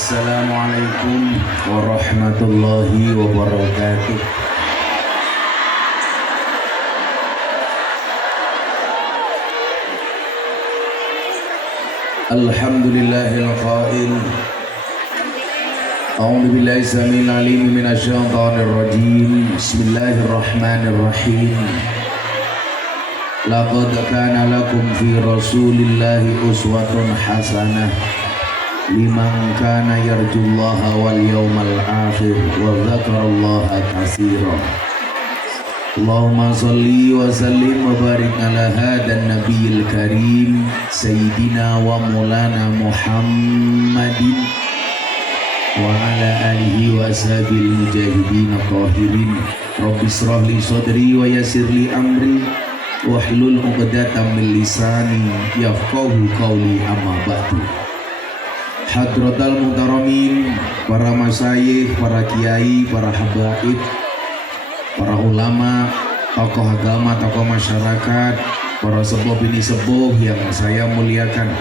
Assalamualaikum warahmatullahi wabarakatuh. Alhamdulillahil qail. A'udzu billahi samil alim minasy syaithanir rajim. Bismillahirrahmanirrahim. Laqad kana lakum fi Rasulillahi uswatun hasanah liman kana yarjullaha wal yawmal akhir wa dzakarallaha katsiran. Allahumma shalli wa sallim wa barik ala hadan nabiyil karim sayyidina wa maulana Muhammadin wa ala alihi wa ashabil mujahidin tahirin. Rabbi shrah li sadri wa yassir li amri wahlul 'uqdatam min lisani yafqahu qawli, amma ba'du. Hadratal muhtaramin, para masyayikh, para kiai, para habaib, para ulama, tokoh agama, tokoh masyarakat, para sepuh bini sepuh yang saya muliakan,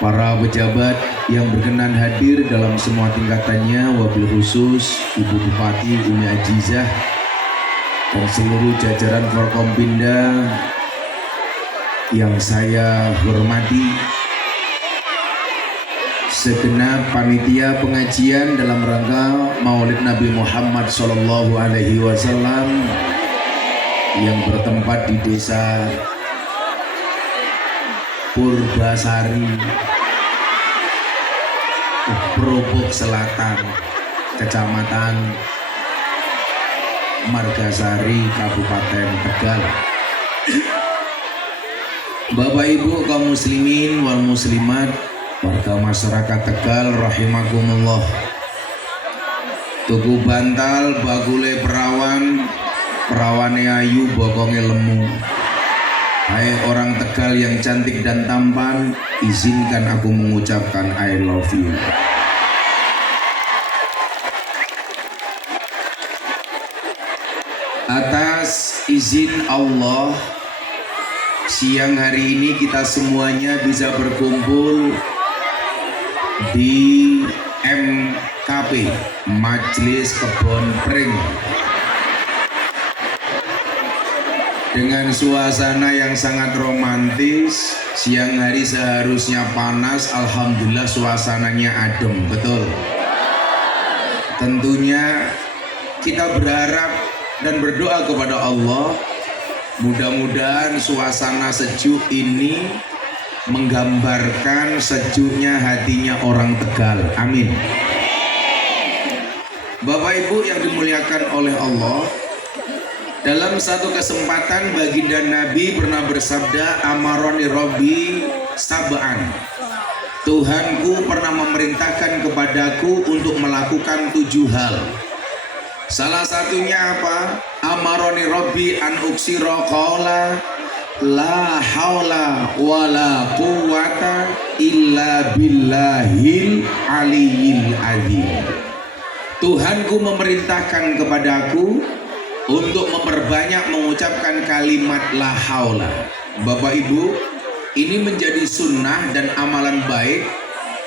para pejabat yang berkenan hadir dalam semua tingkatannya, wabil khusus Ibu Bupati Umi Ajizah dan seluruh jajaran Forkompinda yang saya hormati, segenap panitia pengajian dalam rangka Maulid Nabi Muhammad Sallallahu Alaihi Wasallam yang bertempat di Desa Purbasari, Perobok Selatan, Kecamatan Margasari, Kabupaten Tegal. Bapak Ibu kaum muslimin wal muslimat, warga masyarakat Tegal rahimakumullah. Tugu bantal bagule perawan, perawane ayu bokonge lemu. Hai orang Tegal yang cantik dan tampan, izinkan aku mengucapkan I love you. Atas izin Allah, siang hari ini kita semuanya bisa berkumpul di MKP, Majelis Kebon Pring, dengan suasana yang sangat romantis. Siang hari seharusnya panas, alhamdulillah suasananya adem, betul. Tentunya kita berharap dan berdoa kepada Allah, mudah-mudahan suasana sejuk ini menggambarkan sejuknya hatinya orang Tegal. Amin. Bapak Ibu yang dimuliakan oleh Allah, dalam satu kesempatan baginda Nabi pernah bersabda, amaroni Robbi sab'an, Tuhanku pernah memerintahkan kepadaku untuk melakukan 7 hal. Salah satunya apa? Amaroni Robbi an uksira qawla la haula wala quwwata illa billahil aliyil azim. Tuhanku memerintahkan kepadaku untuk memperbanyak mengucapkan kalimat la haula. Bapak Ibu, ini menjadi sunnah dan amalan baik.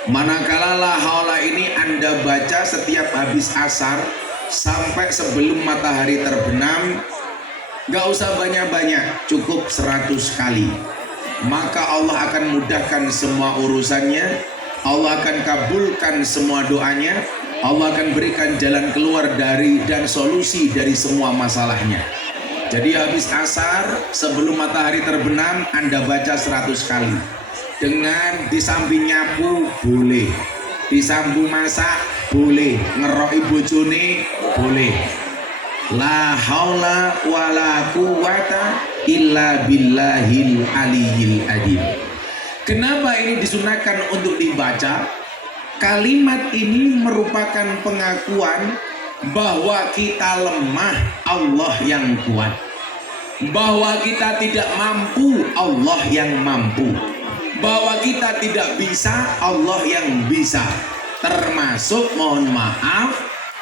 Manakala la haula ini Anda baca setiap habis asar sampai sebelum matahari terbenam, gak usah banyak-banyak, cukup 100 kali. Maka Allah akan mudahkan semua urusannya, Allah akan kabulkan semua doanya, Allah akan berikan jalan keluar dari dan solusi dari semua masalahnya. Jadi habis asar sebelum matahari terbenam Anda baca 100 kali. Dengan disambi nyapu boleh, disambu masak boleh, ngeroki bojone boleh. La haula wala quwwata illa billahil aliyil azim. Kenapa ini disunahkan untuk dibaca? Kalimat ini merupakan pengakuan bahwa kita lemah, Allah yang kuat. Bahwa kita tidak mampu, Allah yang mampu. Bahwa kita tidak bisa, Allah yang bisa. Termasuk, mohon maaf,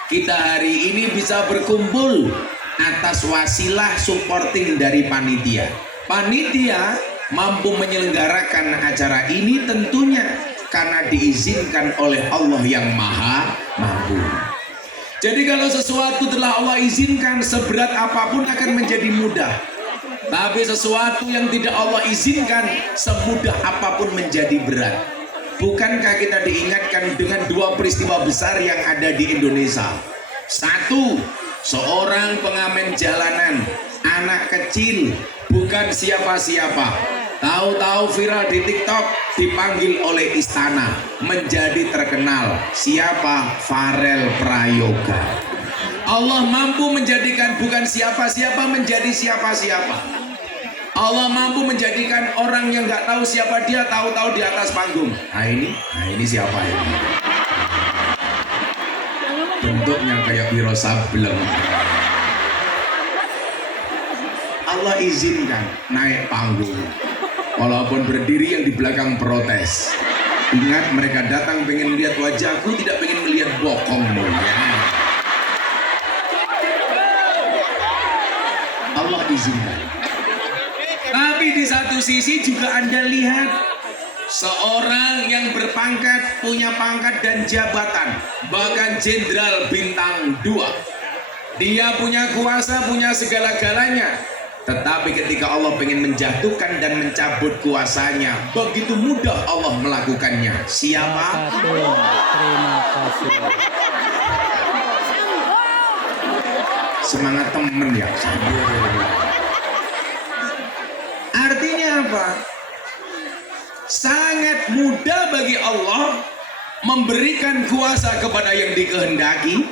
kita hari ini bisa berkumpul atas wasilah supporting dari panitia. Panitia mampu menyelenggarakan acara ini tentunya karena diizinkan oleh Allah yang maha mampu. Jadi kalau sesuatu telah Allah izinkan, seberat apapun akan menjadi mudah. Tapi sesuatu yang tidak Allah izinkan, semudah apapun menjadi berat. Bukankah kita diingatkan dengan dua peristiwa besar yang ada di Indonesia? Satu, seorang pengamen jalanan, anak kecil, bukan siapa-siapa, tahu-tahu viral di TikTok, dipanggil oleh istana, menjadi terkenal. Siapa? Farel Prayoga. Allah mampu menjadikan bukan siapa-siapa menjadi siapa-siapa. Allah mampu menjadikan orang yang nggak tahu siapa dia, tahu-tahu di atas panggung. Nah ini siapa ini? Bentuknya kayak Wiro Sableng. Allah izinkan naik panggung, walaupun berdiri yang di belakang protes. Ingat, mereka datang pengen lihat wajahku, tidak pengen melihat bokongmu ya. Allah izinkan. Tapi di satu sisi juga Anda lihat seorang yang berpangkat, punya pangkat dan jabatan, bahkan jenderal bintang 2. Dia punya kuasa, punya segala-galanya. Tetapi ketika Allah ingin menjatuhkan dan mencabut kuasanya, begitu mudah Allah melakukannya. Siapa? Terima kasih. Semangat temen ya. Artinya apa? Sangat mudah bagi Allah memberikan kuasa kepada yang dikehendaki,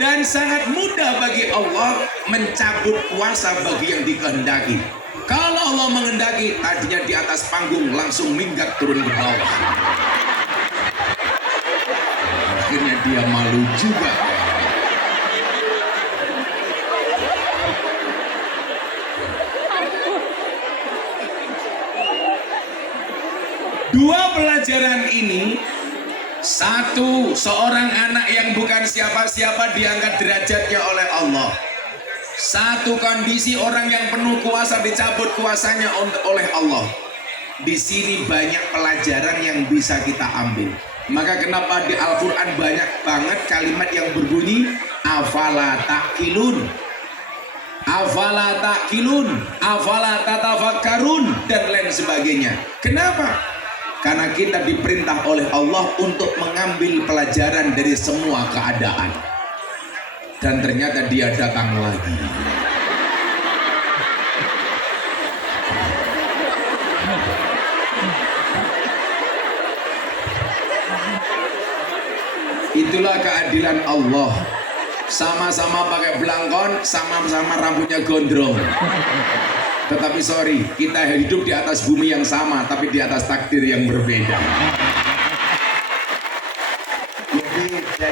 dan sangat mudah bagi Allah mencabut kuasa bagi yang dikehendaki. Kalau Allah menghendaki, tadinya di atas panggung langsung minggat turun ke bawah. Akhirnya dia malu juga. Dua pelajaran ini, satu, seorang anak yang bukan siapa-siapa diangkat derajatnya oleh Allah. Satu, kondisi orang yang penuh kuasa dicabut kuasanya oleh Allah. Di sini banyak pelajaran yang bisa kita ambil. Maka kenapa di Al-Quran banyak banget kalimat yang berbunyi afala ta'qilun, afala ta'qilun, afala tatafakkarun, dan lain sebagainya. Kenapa? Karena kita diperintah oleh Allah untuk mengambil pelajaran dari semua keadaan. Dan ternyata dia datang lagi. Itulah keadilan Allah. Sama-sama pakai belangkon, sama-sama rambutnya gondrong. Tetapi sorry, kita hidup di atas bumi yang sama, tapi di atas takdir yang berbeda. Ya beda.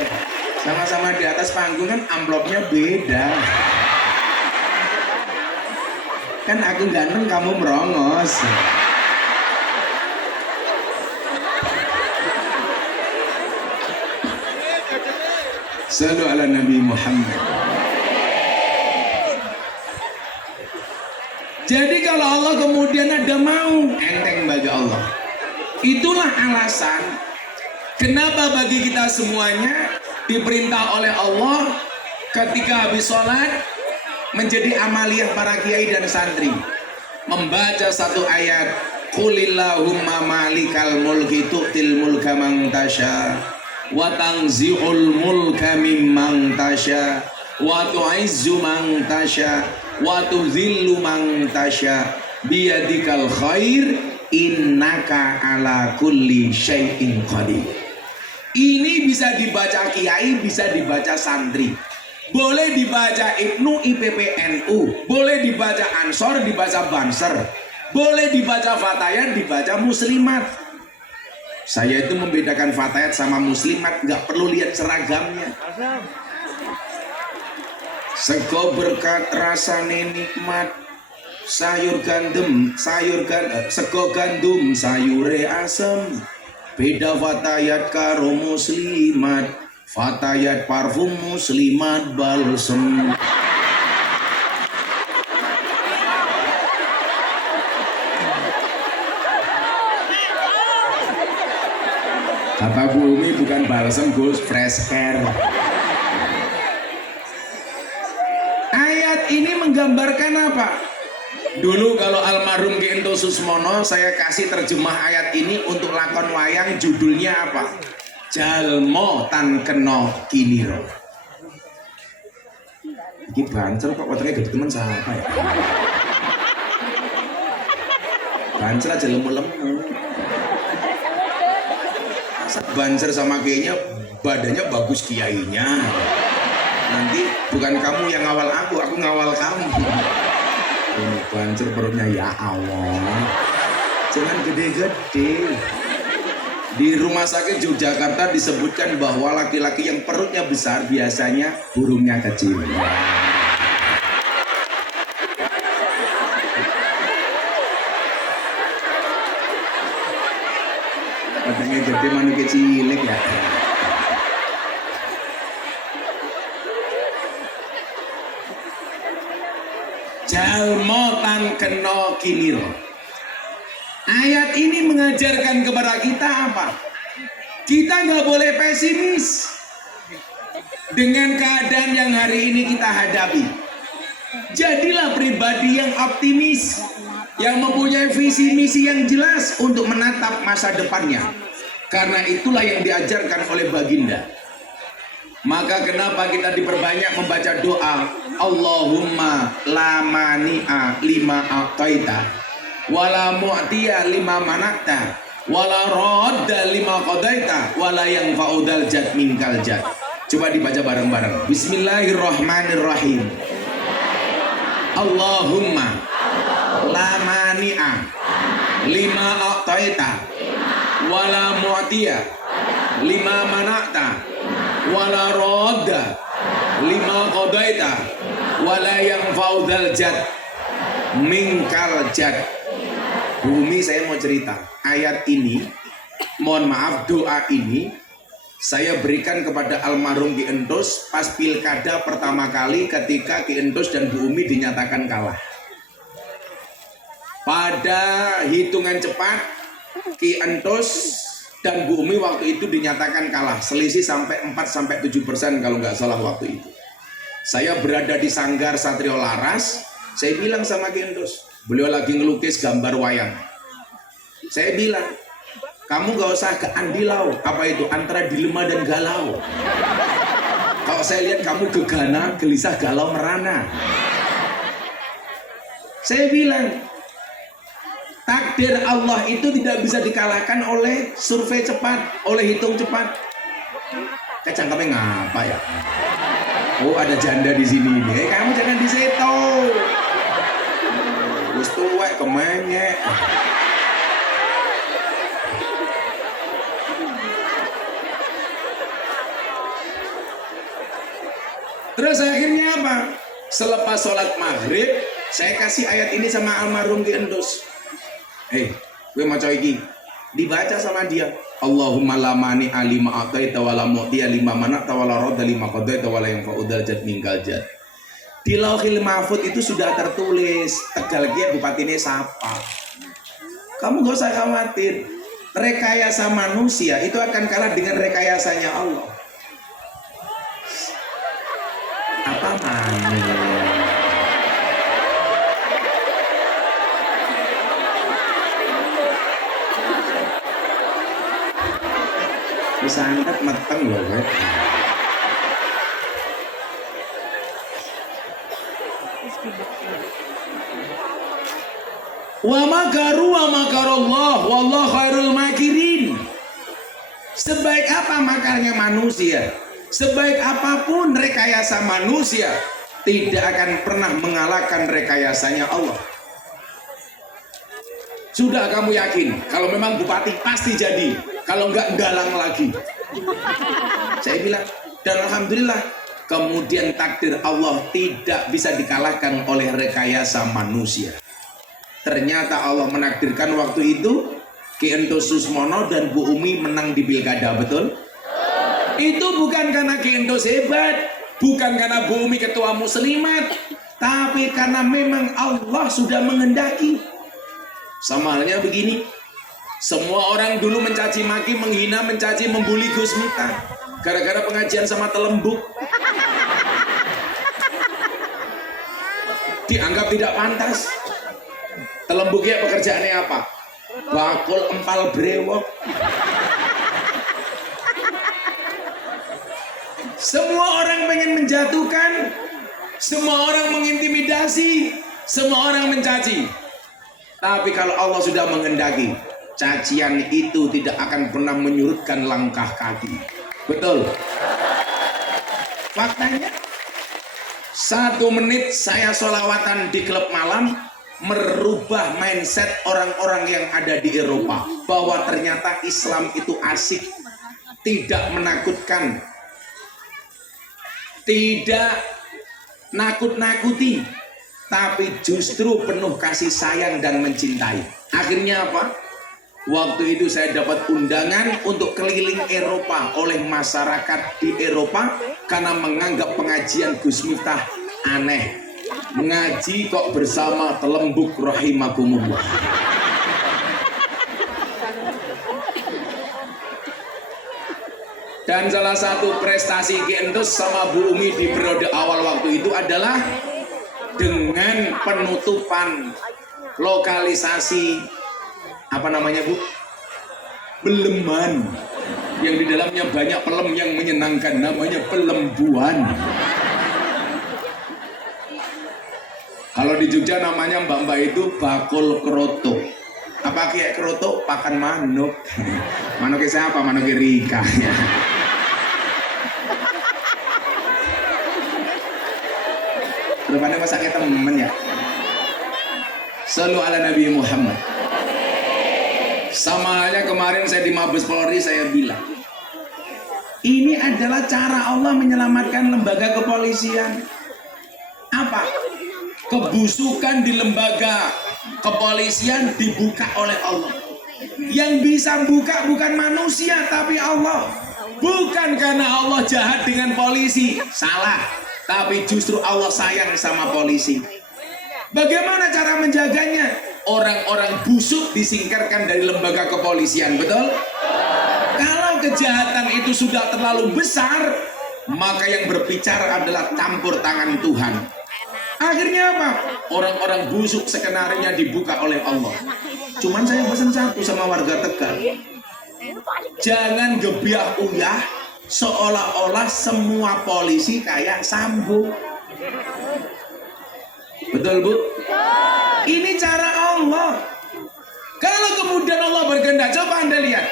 Sama-sama di atas panggung kan amplopnya beda. Kan aku ganteng, kamu merongos. Sallu ala Nabi Muhammad. Jadi kalau Allah kemudian ada mau, enteng bagi Allah. Itulah alasan kenapa bagi kita semuanya diperintah oleh Allah ketika habis sholat menjadi amaliyah para kiai dan santri, membaca satu ayat, qulillahumma malikal mulki tu'til mulka man tasya wa tanzi'ul mulka mimman tasya wa tu'izzu man tasya wa tuzillu man tasya biyadikal khair innaka ala kulli syai'in qadir. Ini bisa dibaca kiai, bisa dibaca santri, boleh dibaca Ibnu IPPNU, boleh dibaca Ansor, dibaca Banser, boleh dibaca Fatayat, dibaca Muslimat. Saya itu membedakan Fatayat sama Muslimat, nggak perlu lihat seragamnya. Sego berkat rasane nikmat, sego gandum sayure asem. Beda Fatayat karo Muslimat, Fatayat parfum, Muslimat balsem. Apa Bu Umi bukan balsem Gus, fresh air. Ayat ini menggambarkan apa? Dulu kalau almarhum Ki Ento Susmono saya kasih terjemah ayat ini untuk lakon wayang, judulnya apa? Jalmo tan keno kiniro. Ini bancel kok otaknya gede teman siapa ya? Bancel aja lemu-lemu. Masa bancer sama kiainya badannya bagus kiainya. Nanti bukan kamu yang ngawal aku ngawal kamu. Ini bancer perutnya, ya Allah. Jangan gede-gede. Di rumah sakit Yogyakarta disebutkan bahwa laki-laki yang perutnya besar biasanya burungnya kecil. Katanya gede manusia cilik ya. Jalmo tan keno kiniro. Ayat ini mengajarkan kepada kita apa? Kita nggak boleh pesimis dengan keadaan yang hari ini kita hadapi. Jadilah pribadi yang optimis, yang mempunyai visi misi yang jelas untuk menatap masa depannya. Karena itulah yang diajarkan oleh baginda. Maka kenapa kita diperbanyak membaca doa Allahumma la mani'a lima a'taita wala mu'tiya lima manakta wala radda lima qadaita wala yang fa'udal jad minkal jad. Coba dibaca bareng-bareng. Bismillahirrahmanirrahim. Allahumma la mani'a lima a'taita wala mu'tiya lima manakta wala rodda lima qadaita wala yang faudal jad mingkal jad. Bumi, saya mau cerita ayat ini, mohon maaf, doa ini saya berikan kepada almarhum Ki Entus pas pilkada pertama kali ketika Ki Entus dan Bu Umi dinyatakan kalah. Pada hitungan cepat Ki Entus dan Bu Umi waktu itu dinyatakan kalah, selisih sampai 4-7% kalau nggak salah waktu itu. Saya berada di Sanggar Satrio Laras, saya bilang sama Ki Entus, beliau lagi ngelukis gambar wayang. Saya bilang, kamu nggak usah ke andilau, apa itu, antara dilema dan galau. Kalau saya lihat kamu gegana, gelisah, galau, merana. Saya bilang, takdir Allah itu tidak bisa dikalahkan oleh survei cepat, oleh hitung cepat. Kecangkemnya ngapa ya? Oh, ada janda di sini nih. Kamu jangan di situ. Wis tuwek kemenyek. Terus akhirnya apa? Selepas sholat maghrib, saya kasih ayat ini sama almarhum Ki Entus. Gue maca iki, dibaca sama dia. Allahumma la mani alima ataita wala mu'tiya lima mana'ta wala radda lima qadaita wala yang fa'udal jad minggal jad. Di Lauhil Mahfuz itu sudah tertulis Tegal Ki bupatine sapa. Kamu gak usah khawatir. Rekayasa manusia itu akan kalah dengan rekayasanya Allah. Apa mana? Sangat mateng loh kan. Wa makaru wa makarallah wallahu khairul makirin. Sebaik apa makarnya manusia, sebaik apapun rekayasa manusia, tidak akan pernah mengalahkan rekayasanya Allah. Sudah kamu yakin kalau memang bupati pasti jadi, kalau enggak galang lagi. Saya bilang, dan alhamdulillah kemudian takdir Allah tidak bisa dikalahkan oleh rekayasa manusia. Ternyata Allah menakdirkan waktu itu Ki Entus Susmono dan Bu Umi menang di pilkada, betul? Itu bukan karena Ki Entus hebat, bukan karena Bu Umi ketua muslimat, tapi karena memang Allah sudah menghendaki. Sama halnya begini, Semua orang dulu mencaci maki, menghina, mencaci, membuli Gus Miftah gara-gara pengajian sama Telembuk. Dianggap tidak pantas. Telembuknya pekerjaannya apa? Bakul empal brewok. Semua orang pengen menjatuhkan, semua orang mengintimidasi, semua orang mencaci. Tapi kalau Allah sudah menghendaki, cacian itu tidak akan pernah menyurutkan langkah kaki. Betul. Faktanya, 1 menit saya sholawatan di klub malam merubah mindset orang-orang yang ada di Eropa bahwa ternyata Islam itu asik, tidak menakutkan, tidak nakut-nakuti, tapi justru penuh kasih sayang dan mencintai. Akhirnya apa? Waktu itu saya dapat undangan untuk keliling Eropa oleh masyarakat di Eropa karena menganggap pengajian Gus Miftah aneh. Mengaji kok bersama Telembuk rahimakumullah. Dan salah satu prestasi Ki Entus sama Bu Umi di periode awal waktu itu adalah dengan penutupan lokalisasi apa namanya Bu? Beleman, yang di dalamnya banyak pelem yang menyenangkan, namanya Pelembuan. Kalau di Jogja namanya mbak-mbak itu bakul kerotok. Apa kayak kerotok? Pakan manuk. Manuknya siapa? Manuknya Rika. Depannya masaknya temen ya. Shallu ala Nabi Muhammad. Sama halnya kemarin saya di Mabes Polri, saya bilang ini adalah cara Allah menyelamatkan lembaga kepolisian. Apa? Kebusukan di lembaga kepolisian dibuka oleh Allah. Yang bisa buka bukan manusia tapi Allah. Bukan karena Allah jahat dengan polisi, salah, tapi justru Allah sayang sama polisi. Bagaimana cara menjaganya? Orang-orang busuk disingkirkan dari lembaga kepolisian, betul? Kalau kejahatan itu sudah terlalu besar, maka yang berbicara adalah campur tangan Tuhan. Akhirnya apa? Orang-orang busuk skenario dibuka oleh Allah. Cuman saya pesan satu sama warga Tegal, jangan gebiah uyah seolah-olah semua polisi kayak Sambo. Betul Bu? Ini cara Allah. Kalau kemudian Allah berkehendak, coba Anda lihat,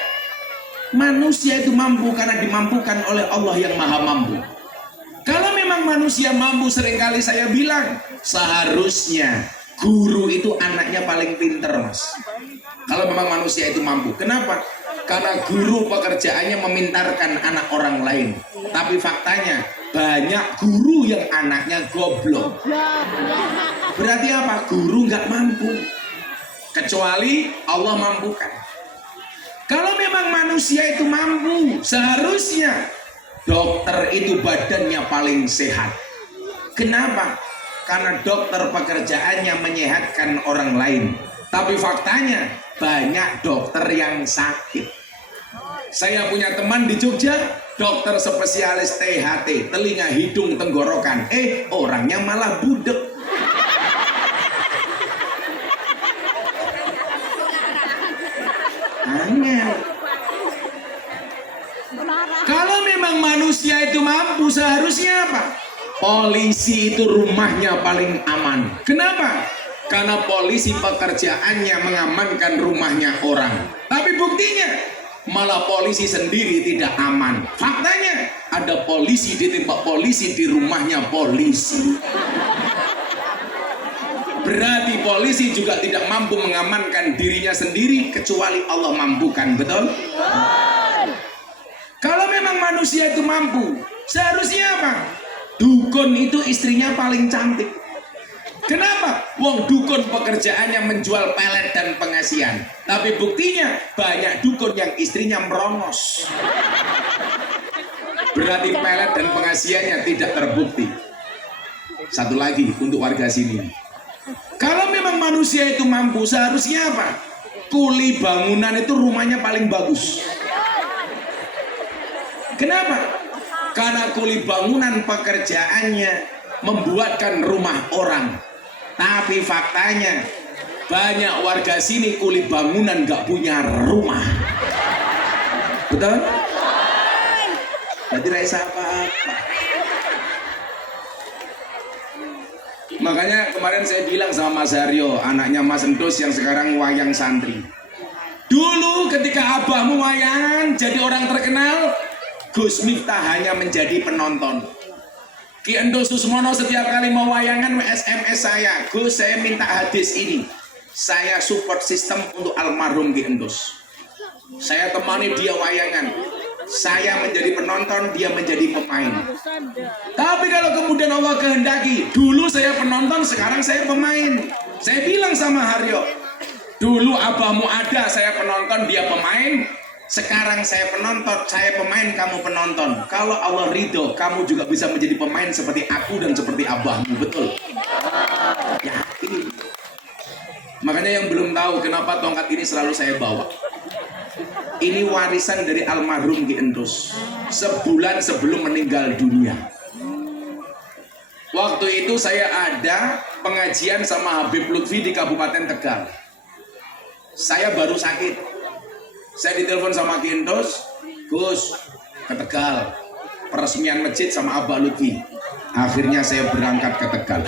manusia itu mampu karena dimampukan oleh Allah yang maha mampu. Kalau memang manusia mampu, seringkali saya bilang seharusnya guru itu anaknya paling pinter, Mas. Kalau memang manusia itu mampu. Kenapa? Karena guru pekerjaannya memintarkan anak orang lain. Tapi faktanya banyak guru yang anaknya goblok. Berarti apa? Guru nggak mampu. Kecuali Allah mampukan. Kalau memang manusia itu mampu, seharusnya dokter itu badannya paling sehat. Kenapa? Karena dokter pekerjaannya menyehatkan orang lain. Tapi faktanya banyak dokter yang sakit. Saya punya teman di Jogja, dokter spesialis THT, telinga, hidung, tenggorokan. Orangnya malah budek. Angel. Kalau memang manusia itu mampu, seharusnya apa? Polisi itu rumahnya paling aman. Kenapa? Karena polisi pekerjaannya mengamankan rumahnya orang. Tapi buktinya malah polisi sendiri tidak aman. Faktanya ada polisi ditembak polisi di rumahnya polisi. Berarti polisi juga tidak mampu mengamankan dirinya sendiri kecuali Allah mampukan, betul? Kalau memang manusia itu mampu, seharusnya apa? Dukun itu istrinya paling cantik. Kenapa? Wong dukun pekerjaannya menjual pelet dan pengasihan. Tapi buktinya banyak dukun yang istrinya merongos. Berarti pelet dan pengasihannya tidak terbukti. Satu lagi untuk warga sini. Kalau memang manusia itu mampu, seharusnya apa? kuli bangunan itu rumahnya paling bagus. Kenapa? Karena kuli bangunan pekerjaannya membuatkan rumah orang. Tapi faktanya banyak warga sini kuli bangunan gak punya rumah. Betul? Berarti raisa apa-apa. Makanya kemarin saya bilang sama Mas Haryo, anaknya Mas Endos yang sekarang wayang santri. Dulu ketika abahmu wayang jadi orang terkenal, Gus Miftah hanya menjadi penonton. Ki Endos Susmono setiap kali mau wayangan SMS saya, Gus saya minta hadis ini. Saya support sistem untuk almarhum Ki Endos. Saya temani dia wayangan. Saya menjadi penonton, dia menjadi pemain. Tapi kalau kemudian Allah kehendaki, dulu saya penonton, sekarang saya pemain. Saya bilang sama Haryo, dulu abahmu ada, saya penonton, dia pemain. Sekarang saya penonton, saya pemain, kamu penonton. Kalau Allah ridho, kamu juga bisa menjadi pemain seperti aku dan seperti abahmu, betul? Yakin. Makanya yang belum tahu kenapa tongkat ini selalu saya bawa. Ini warisan dari almarhum Ki Endos sebulan sebelum meninggal dunia. Waktu itu saya ada pengajian sama Habib Lutfi di Kabupaten Tegal. Saya baru sakit. Saya ditelepon sama Ki Endos, Gus ke Tegal, peresmian masjid sama Abah Lutfi. Akhirnya saya berangkat ke Tegal.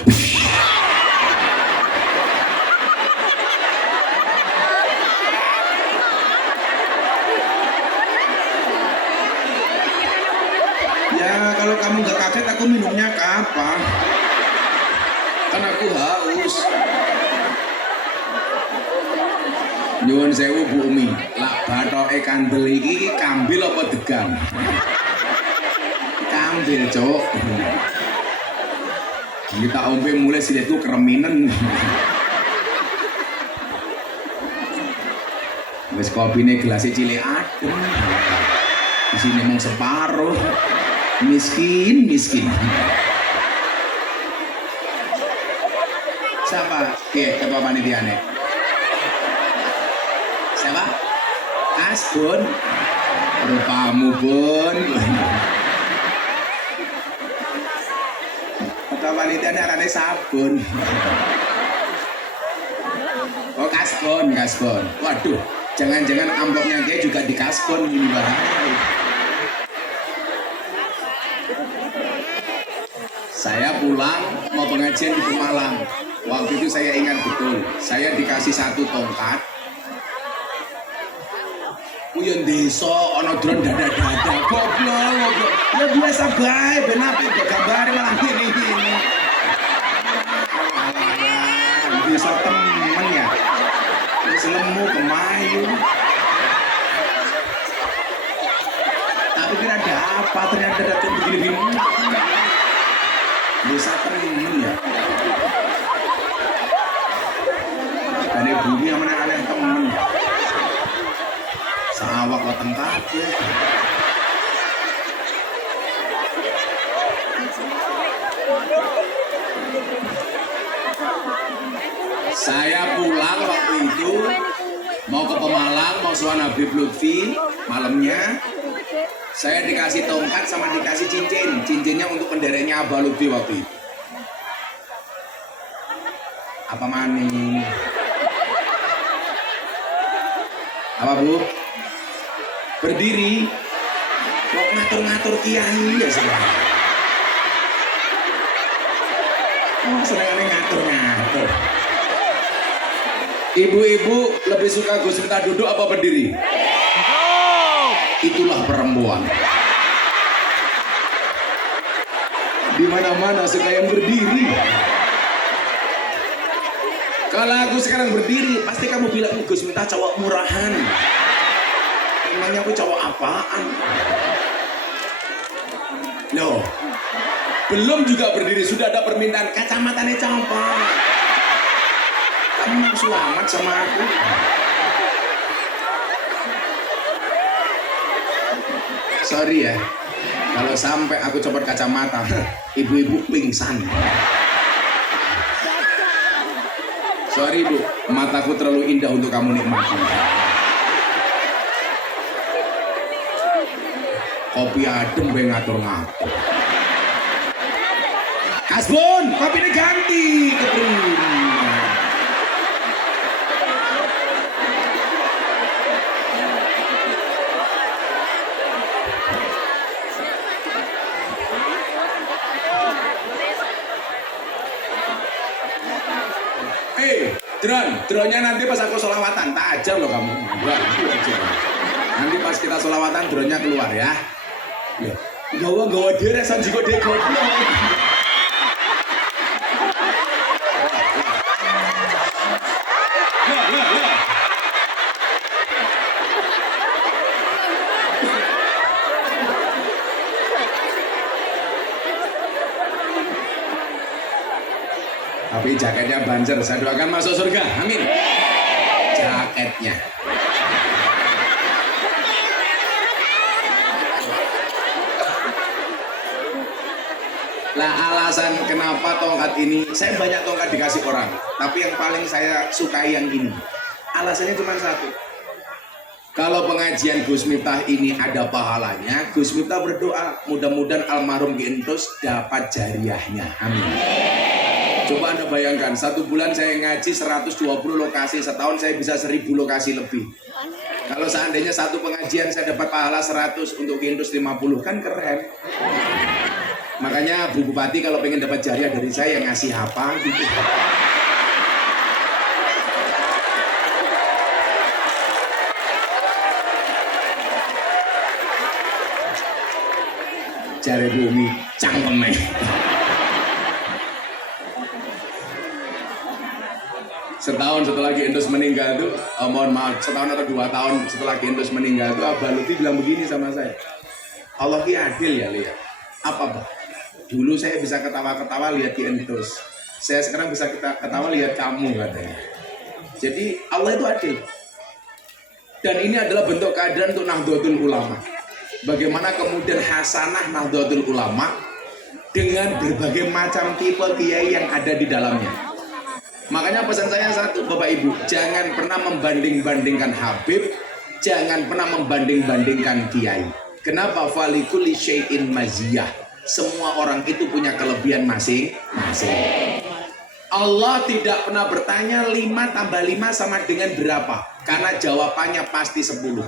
Kalau kamu gak kaget, aku minumnya kapan? Kan aku haus. Nyuwun sewu Bu Umi, lak bathoke kandel iki kambil apa degan? Kambil, Cuk. Kita ombe mulai silihku kereminen. Wis kopine gelasnya cilik adem. Di sini emang separuh. Miskin. Siapa? Ketua panitiane. Siapa? Asbun. Rupamu Bun. Ketua panitiane arane Sabun. Oh Kasbon. Waduh, jangan-jangan amplopnya dia juga di Kasbon ini bahaya. Saya pulang mau pengajian di Pemalang. Waktu itu saya ingat betul, saya dikasih 1 tongkat. Kuyon desa ana drone dada-dada goblok. Ya biasa bae ben apik gambare malah ngene iki. Bisa temen ya. Wis lemu kemayu. Tapi kira ada apa ternyata datang begini-begini. Bisa temen ya. Dari bumi yang aneh temen. Sawak weteng kabeh. Saya pulang waktu itu mau ke Pemalang, mau sowan Habib Lutfi malamnya. Saya dikasih tongkat sama dikasih cincin. Cincinnya untuk pendereknya Abah Lutfi waktu itu. Apa maning? Apa Bu? Berdiri. Kok ngatur-ngatur kiai ya sebenarnya? Oh, seneng ngatur-ngatur. Ibu-ibu lebih suka Gus Miftah duduk apa berdiri? Itulah perempuan. Di mana-mana suka yang berdiri. Kalau aku sekarang berdiri, pasti kamu bilang Gus Miftah cowok murahan. Emangnya aku cowok apaan? Loh, belum juga berdiri sudah ada permintaan kacamatanya copot. Kamu nafsu amat sama aku. Sorry ya, kalau sampai aku copot kacamata, ibu-ibu pingsan. Sorry Bu, mataku terlalu indah untuk kamu nikmati. Kopi adem gue ngatur-ngatur. Kasbun, kopi ini ganti ke Dronnya nanti pas aku solawatan, tak ajar loh kamu. Enggak, ajar. Nanti pas kita solawatan, dronnya keluar ya. Gawa deresan jiko dia goblok. Tapi jaketnya banjer, saya doakan masuk surga, amin. Jaketnya. Lah alasan kenapa tongkat ini, saya banyak tongkat dikasih orang, tapi yang paling saya sukai yang ini. Alasannya cuma satu. Kalau pengajian Gus Miftah ini ada pahalanya, Gus Miftah berdoa mudah-mudahan almarhum Ki Entus dapat jariahnya, amin. Coba Anda bayangkan, 1 bulan saya ngaji 120 lokasi, setahun saya bisa 1000 lokasi lebih. Kalau seandainya satu pengajian saya dapat pahala 100 untuk Ki Entus 50, kan keren. Makanya Bu Bupati kalau pengen dapat jariah dari saya ngasih apa gitu. Jari bumi cangkeme. Setahun setelah Ki Entus meninggal tuh, mohon maaf, setahun atau 2 tahun setelah Ki Entus meninggal tuh, Abah Lutfi bilang begini sama saya, Allah Ki adil ya lihat. Apa Bah? Dulu saya bisa ketawa-ketawa lihat Ki Entus, saya sekarang bisa ketawa lihat kamu katanya. Jadi Allah itu adil. Dan ini adalah bentuk keadilan untuk Nahdlatul Ulama. Bagaimana kemudian hasanah Nahdlatul Ulama dengan berbagai macam tipe kiai yang ada di dalamnya. Makanya pesan saya satu, Bapak Ibu, jangan pernah membanding-bandingkan Habib, jangan pernah membanding-bandingkan kiai. Kenapa? Falikuli syai'in maziyah. Semua orang itu punya kelebihan masing-masing. Allah tidak pernah bertanya 5 tambah 5 sama dengan berapa, karena jawabannya pasti 10.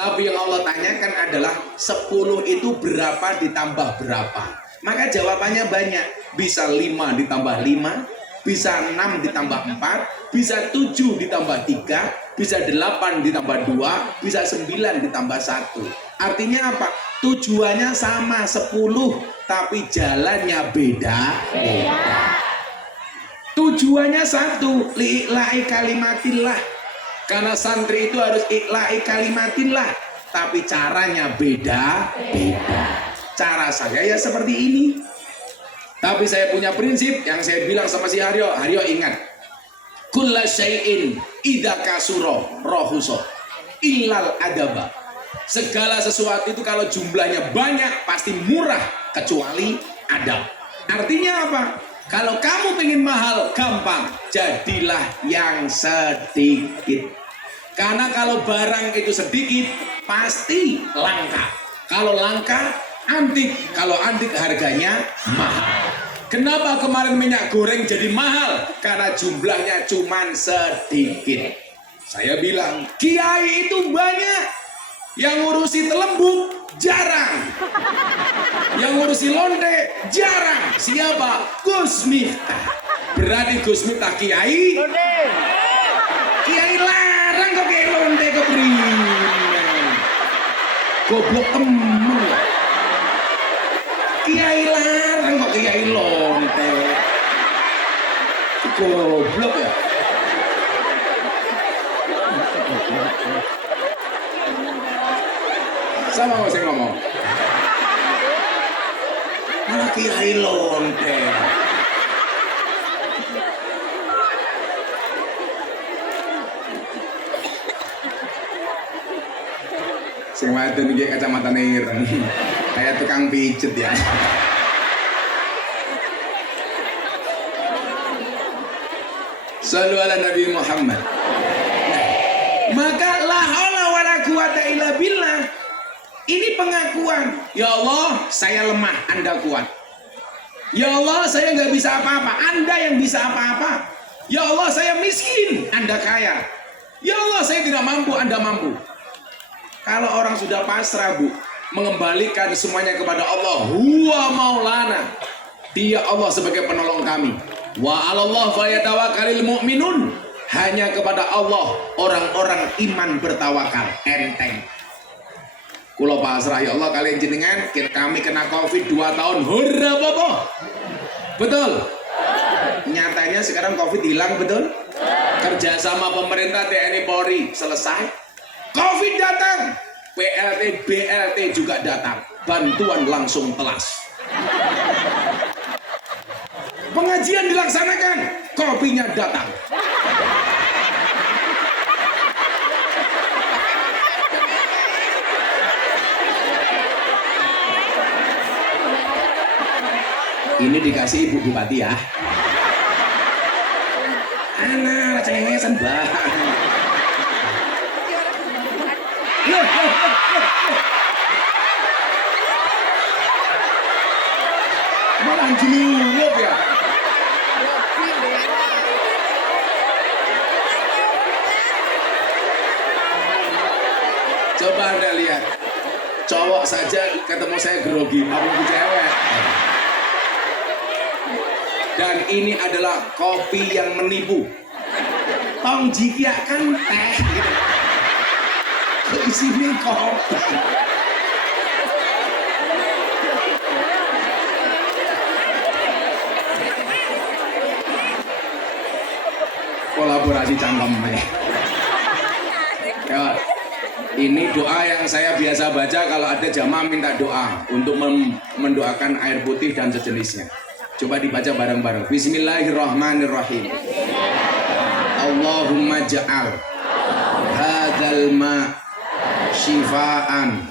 Tapi yang Allah tanyakan adalah 10 itu berapa ditambah berapa. Maka jawabannya banyak, bisa 5 ditambah 5, bisa 6 ditambah 4, bisa 7 ditambah 3, bisa 8 ditambah 2, bisa 9 ditambah 1. Artinya apa? Tujuannya sama 10, tapi jalannya beda. Tujuannya satu, li'ila'i kalimatillah. Karena santri itu harus ikla'i kalimatillah, tapi caranya beda. Cara saya ya seperti ini. Tapi saya punya prinsip yang saya bilang sama si Haryo ingat. Kulla syai'in idza kasura rahusa illal adaba. Segala sesuatu itu kalau jumlahnya banyak pasti murah kecuali adab. Artinya apa? Kalau kamu pengen mahal gampang, jadilah yang sedikit. Karena kalau barang itu sedikit pasti langka. Kalau langka antik, kalau antik harganya mahal. Kenapa kemarin minyak goreng jadi mahal? Karena jumlahnya cuma sedikit. Saya bilang, kiai itu banyak, yang ngurusi telembuk jarang, yang ngurusi lonte jarang. Siapa? Gus Miftah. Berarti Gus Miftah kiai. Kiai larang kok kiai lonte keprimen. Goblok temen. Kiai larang kok kiai lonte. Goblok ya. Sama nggak saya ngomong? Mana kiai lonte. Sing wadon iki kacamata ireng. Kayak tukang pijet ya. Shallu ala Nabi Muhammad. Maka la haula wala quwata illa billah. Ini pengakuan. Ya Allah, saya lemah, Anda kuat. Ya Allah, saya nggak bisa apa-apa, Anda yang bisa apa-apa. Ya Allah, saya miskin, Anda kaya. Ya Allah, saya tidak mampu, Anda mampu. Kalau orang sudah pasrah, Bu, mengembalikan semuanya kepada Allah, huwa maulana, Dia Allah sebagai penolong kami. Wa 'alallah falyatawakkalul mu'minun. Hanya kepada Allah orang-orang iman bertawakal. Enteng. Kula pasrah ya Allah kalian jenengan, kami kena Covid 2 tahun. Hurra bobo. Betul. Nyatanya sekarang Covid hilang, betul? Kerjasama pemerintah TNI Polri selesai. Covid datang. PLT, BLT juga datang. Bantuan langsung telas. Pengajian dilaksanakan. Kopinya datang. Ini dikasih Ibu Bupati ya. Anak cengengesan bah. Malah jenuh ya. Coba Anda lihat. Cowok saja ketemu saya grogi, apalagi cewek. Dan ini adalah kopi yang menipu. Tong jikia kan teh gitu. Isinya kopi. Kolaborasi cangkem ya. Ini doa yang saya biasa baca kalau ada jamaah minta doa untuk mendoakan air putih dan sejenisnya. Coba dibaca bareng-bareng. Bismillahirrahmanirrahim. Allahumma ja'al hadzal ma' syifaan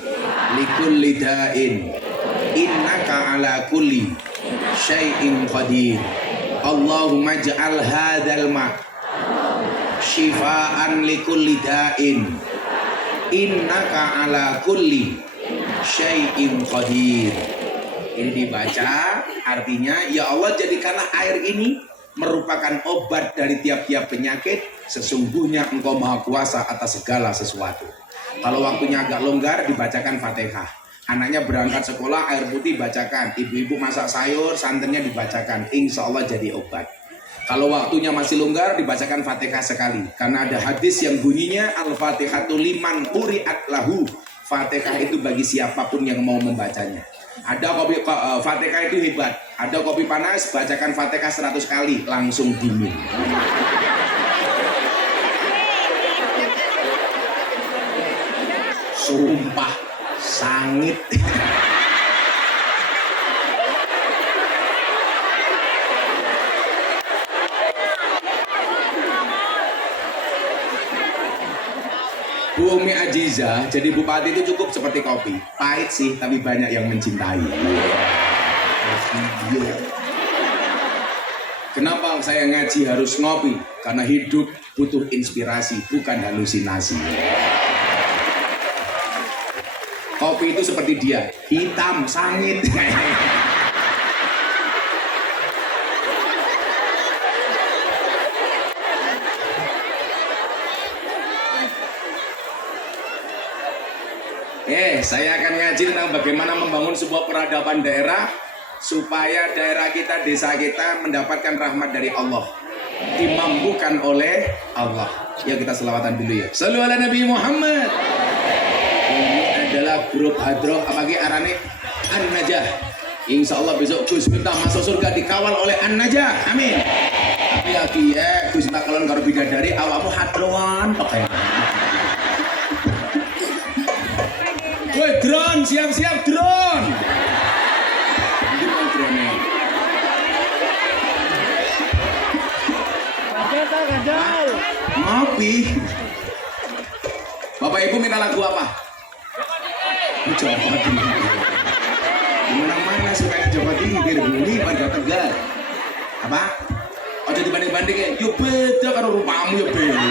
likulli da'in innaka ala kulli syai'in qadir. Allahumma ja'al hadzal ma' syifaan likulli da'in innaka ala kulli syai'in qadir. Ini dibaca artinya, ya Allah jadikanlah air ini merupakan obat dari tiap-tiap penyakit. Sesungguhnya Engkau maha kuasa atas segala sesuatu. Kalau waktunya agak longgar dibacakan Fatihah. Anaknya berangkat sekolah air putih bacakan. Ibu-ibu masak sayur santannya dibacakan. Insya Allah jadi obat. Kalau waktunya masih longgar dibacakan Fatihah sekali. Karena ada hadis yang bunyinya Al-Fatihatu liman quri'at lahu. Fatihah itu bagi siapapun yang mau membacanya. Ada kopi Fatihah itu hebat. Ada kopi panas, bacakan Fatihah 100 kali langsung dingin. Sumpah sangit. Bu Umi Aziza jadi bupati itu cukup seperti kopi, pahit sih tapi banyak yang mencintai. Kenapa saya ngaji harus ngopi? Karena hidup butuh inspirasi, bukan halusinasi. Kopi itu seperti dia, hitam, sangit. Saya akan ngaji tentang bagaimana membangun sebuah peradaban daerah supaya daerah kita, desa kita mendapatkan rahmat dari Allah, dimampukan oleh Allah. Ya kita selawatan dulu ya. Shallu ala Nabi Muhammad. Ini adalah grup hadroh apalagi arane An-Najah. Insya Allah besok Gus minta masuk surga dikawal oleh An-Najah. Amin. Tapi lagi Gus minta kalian karo bidadari awakmu hadrohan pakai. Woi drone, siap-siap drone. Ngopi. Bapak Ibu minta lagu apa? Jawa Tinggi. Dimana-mana suka Jawa Tinggi, bunyi pada Tegal. Apa? Oh jadi dibanding-bandingin, yo beda karo rupamu yo beda.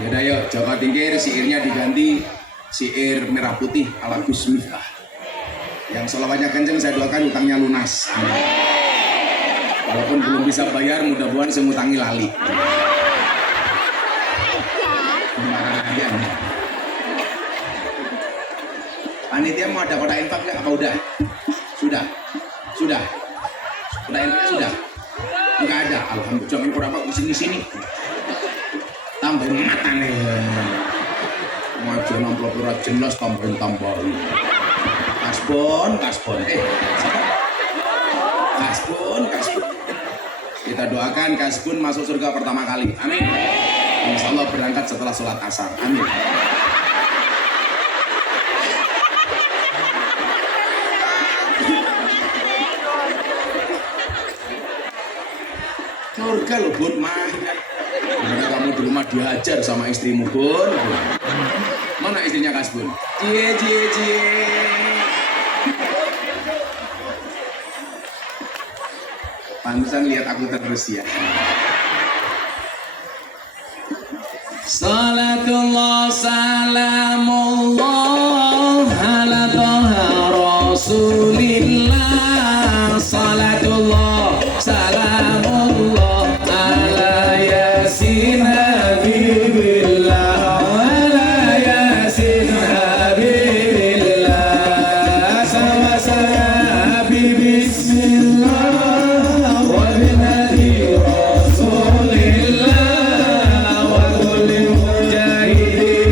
Ya udah yuk, Joko Tingkir syairnya diganti syair merah putih ala Gus Miftah. Yang selawatnya kenceng saya doakan utangnya lunas. Amin. Walaupun belum bisa bayar, mudah-mudahan saya ngutangi lali. Panitia mau ada kotak infak nggak? Apa udah? Sudah? Kotak infaknya sudah? Nggak ada. Alhamdulillah. Jangan kotak apa sini. Tambahin mata nih. Ngajar amplop ora jelas tambahin. Kasbon. Siapa? Kasbon. Kita doakan Kasbon masuk surga pertama kali. Amin. Insya Allah berangkat setelah sholat asar. Amin. Surga loh Bun, mah. Karena kamu di rumah dihajar sama istrimu Bun. Mana istrinya Kasbon? Cie. Pantesan lihat aku terus ya. Salatullah salamullah ala toha rasulillah. Salatullah salamullah ala yasin habibillah. Ala yasin habibillah. Sama-sama bismillah. Rasulillah wa kulli mujahidin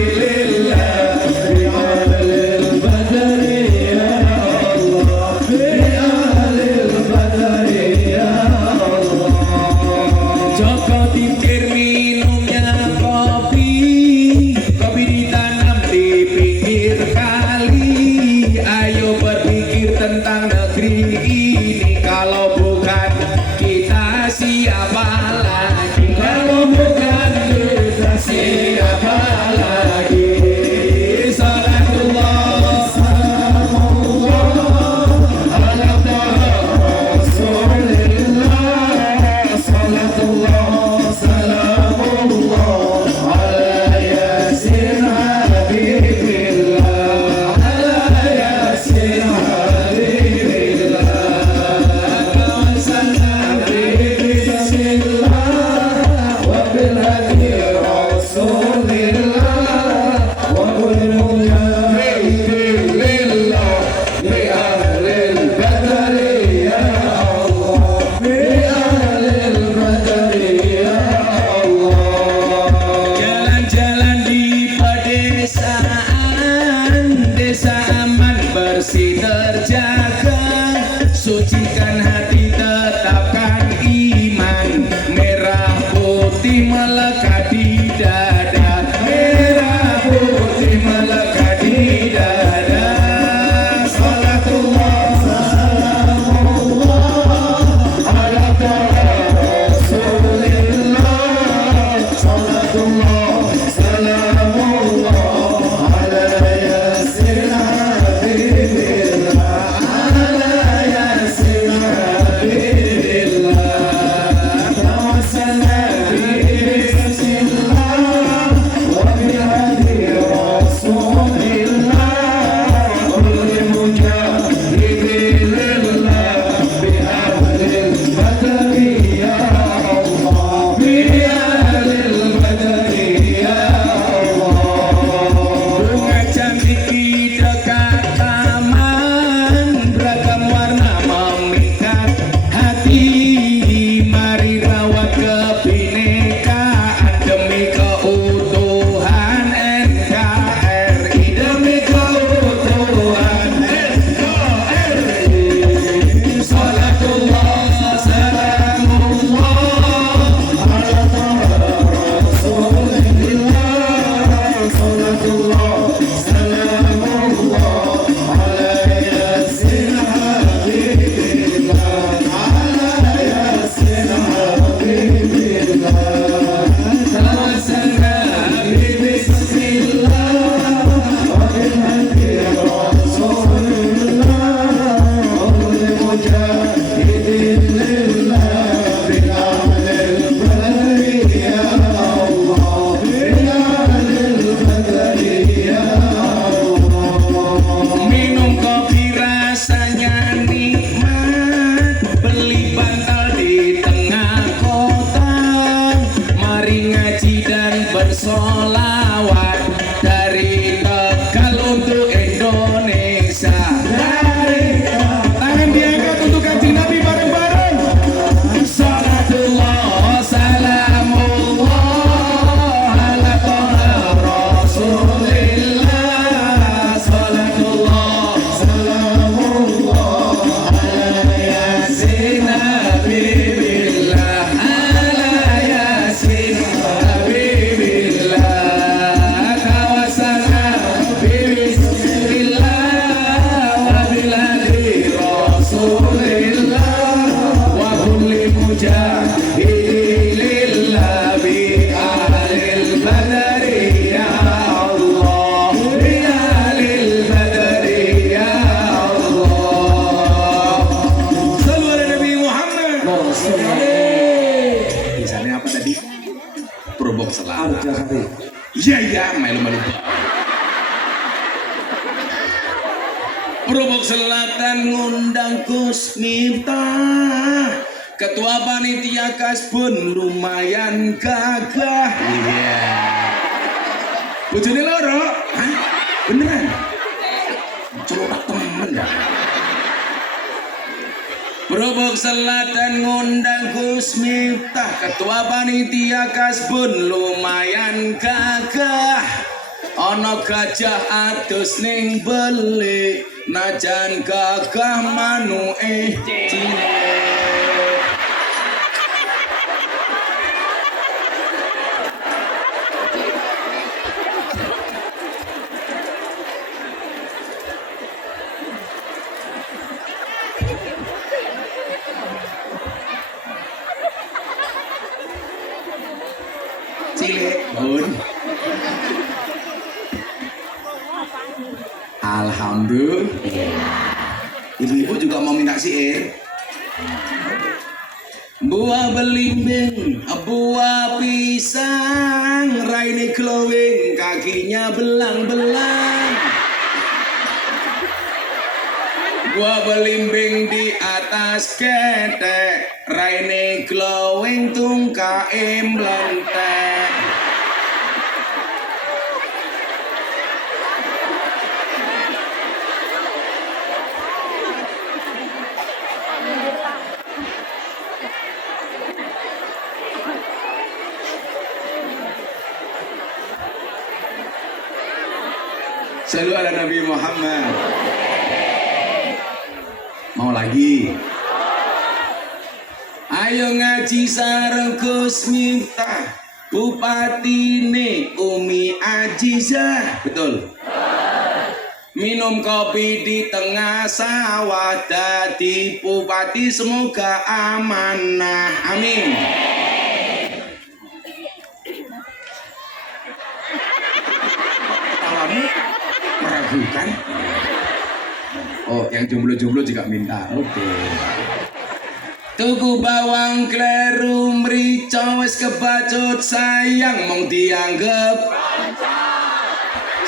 lillah bi ahlil badri ya Allah bi ahlil badri ya Allah. Sallu ala Nabi Muhammad. Tulisannya apa tadi? Probok Selatan. Iya, malu-malu. Probok Selatan ngundang Gus Miftah, ketua panitia Kasbun lumayan gagah. Iya. Bojone loro? Hah? Beneran? Coba temen ya. Probok Selatan ngundang Gus Miftah, ketua panitia Kasbun lumayan gagah. Ono gajah atus ning beli, najan gagah manuke cilik. Cilik, Bun. Alhamdulillah. Ibu-ibu juga mau minta syair. Buah belimbing, buah pisang, raine glowing, kakinya belang-belang. Buah belimbing di atas ketek, raine glowing, tungkae mlentek. Sallu ala Nabi Muhammad. Mau lagi? Ayo ngaji sareng Gus Miftah, Bupatine Umi Ajizah. Betul. Minum kopi di tengah sawah, dadi bupati semoga amanah. Amin. Meragukan. Oh, yang jomblo-jomblo juga minta. Oke. Tuku bawang kleru mrica wis kebacut sayang mong dianggep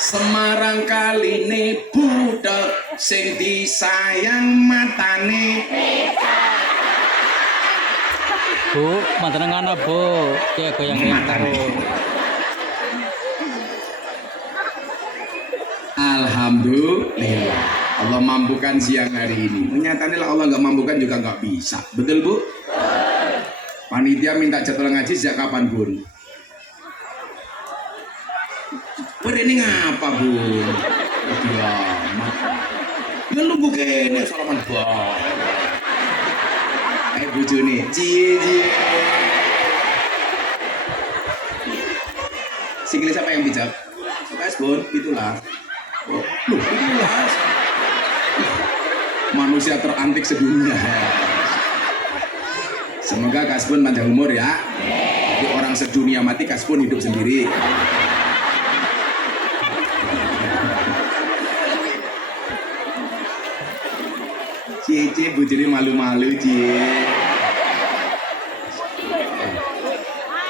Semarang kaline budak sing disayang matane. Bu, mantan ngana bu, ya goyang-goyang terus. Alhamdulillah Allah mampukan siang hari ini. Nyatanya lah Allah nggak mampukan juga nggak bisa. Betul Bu? Panitia minta jadwal ngaji sejak kapan Bun? Bun ini ngapa Bun? Ya amat. Ya lu bukannya salaman bang. Bucu nih, cie. Sikile siapa yang bijak? Mas Bun, itulah. Oh, loh, itulah. Manusia terantik sedunia. Semoga Kasbun panjang umur ya. Jadi orang sedunia mati, Kasbun hidup sendiri. Cie, bujuri malu-malu, cie.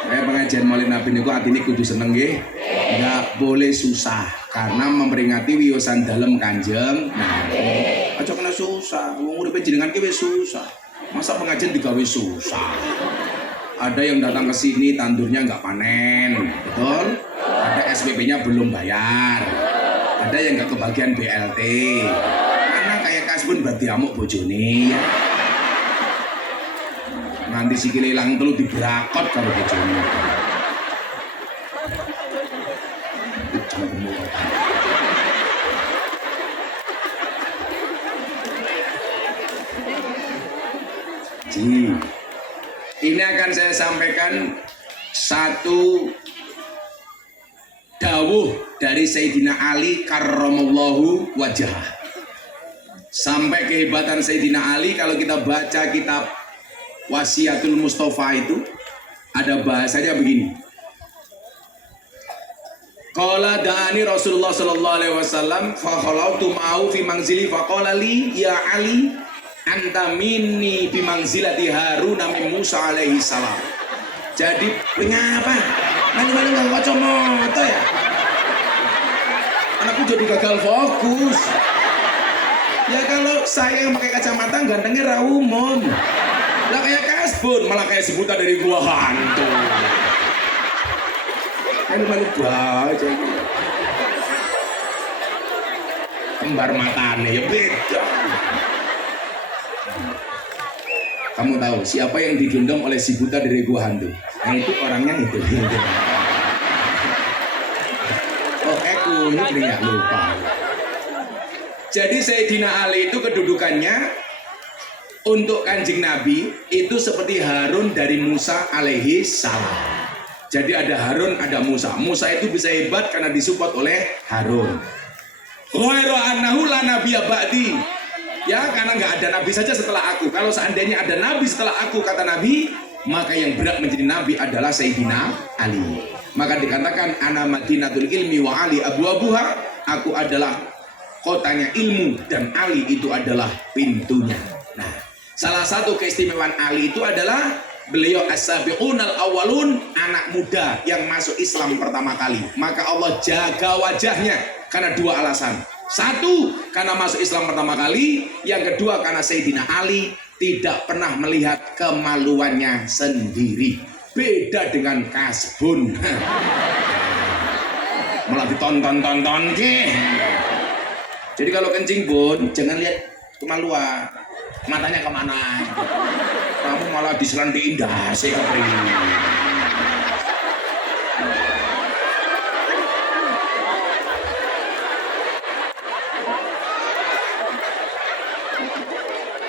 Kayak pengajian Maulid Nabi niku atine kudu seneng nggih. Nggak boleh susah karena memperingati wiyosan dalem Kanjeng. Nah, aja kena susah. Wong uripe jenengan ki wis susah. Masa pengajian digawe susah? Ada yang datang ke sini tandurnya nggak panen, betul? Ada SPP-nya belum bayar. Ada yang nggak kebagian BLT. Karena kayak Kasbun berarti amuk bojone. Nanti sikile ilang telu dibrakot karo bojone. Ini akan saya sampaikan satu dawuh dari Sayyidina Ali karramallahu wajhah. Sampai kehebatan Sayyidina Ali kalau kita baca kitab Wasiatul Mustafa itu ada bahasanya begini. Qala da'ani Rasulullah sallallahu alaihi wasallam fa khalautu ma'u fi manzili fa qala li ya Ali anta minni bi manzilati Harun min Musa alaihi salam. Jadi mengapa? Malu-malu enggak kacamata ya? Anakku jadi gagal fokus. Ya kalau saya yang pakai kacamata gantengnya ra umum. Lah kayak Kasbun malah kayak sebutan dari gua hantu. Malu-malu baca kembar matanya ya beda. Kamu tahu siapa yang digendong oleh si buta dari gua hantu? Nah itu orangnya itu. Oh aku ini nggak lupa. Jadi Sayyidina Ali itu kedudukannya untuk Kanjeng Nabi itu seperti Harun dari Musa alaihi salam. Jadi ada Harun, ada Musa. Musa itu bisa hebat karena disupport oleh Harun. Ghairu annahu la nabiyya ba'di. Ya, karena nggak ada nabi saja setelah aku. Kalau seandainya ada nabi setelah aku, kata Nabi, maka yang berat menjadi nabi adalah Sayyidina Ali. Maka dikatakan ana madinatul ilmi wa Ali abwabuha. Aku adalah kotanya ilmu dan Ali itu adalah pintunya. Nah, salah satu keistimewaan Ali itu adalah beliau as-sabiqunal awwalun, anak muda yang masuk Islam pertama kali. Maka Allah jaga wajahnya karena dua alasan. Satu, karena masuk Islam pertama kali. Yang kedua, karena Sayyidina Ali tidak pernah melihat kemaluannya sendiri. Beda dengan Kasbun. Malah ditonton-tonton ke. Jadi kalau kencing Bun, jangan lihat kemaluan. Matanya kemana? Kamu malah diselandiin dasi kepri.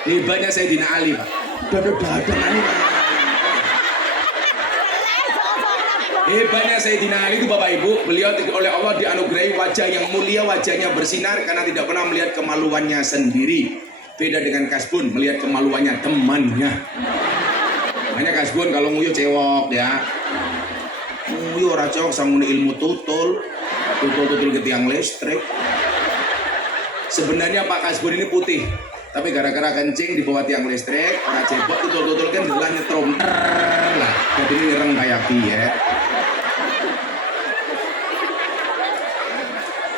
Hebatnya Sayyidina Ali, Pak. Dada-dada Ali, Pak. Hebatnya Sayyidina Ali itu Bapak Ibu, beliau oleh Allah dianugerahi wajah yang mulia, wajahnya bersinar karena tidak pernah melihat kemaluannya sendiri. Beda dengan Kasbun, melihat kemaluannya temannya. Makanya Kasbun kalau nguyu cewok ya. Nguyu ora cewok sangune ilmu tutul ke tiang listrik. Sebenarnya Pak Kasbun ini putih, tapi gara-gara kencing di bawah tiang listrik, ora cebok tutul kan jelas nyetrum. Lah, jadi ini ireng kayak piye.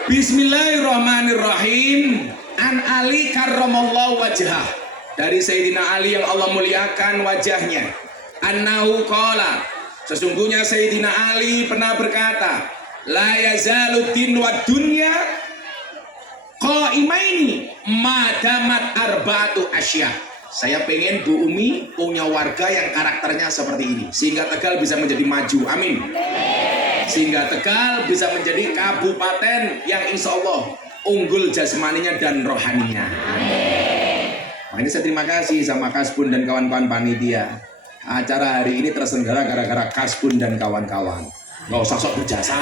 Bismillahirrahmanirrahim. An Ali karramallahu wajhah. Dari Sayyidina Ali yang Allah muliakan wajahnya. Annahu qala. Sesungguhnya Sayyidina Ali pernah berkata, la yazalu din wa dunya qaimaini madamat arba'atu asya. Saya pengen Bu Umi punya warga yang karakternya seperti ini, sehingga Tegal bisa menjadi maju. Amin. Sehingga Tegal bisa menjadi kabupaten yang insya Allah unggul jasmaninya dan rohaninya. Makanya saya terima kasih sama Kasbun dan kawan-kawan panitia. Acara hari ini terselenggara gara-gara Kasbun dan kawan-kawan. Nggak usah sok berjasa.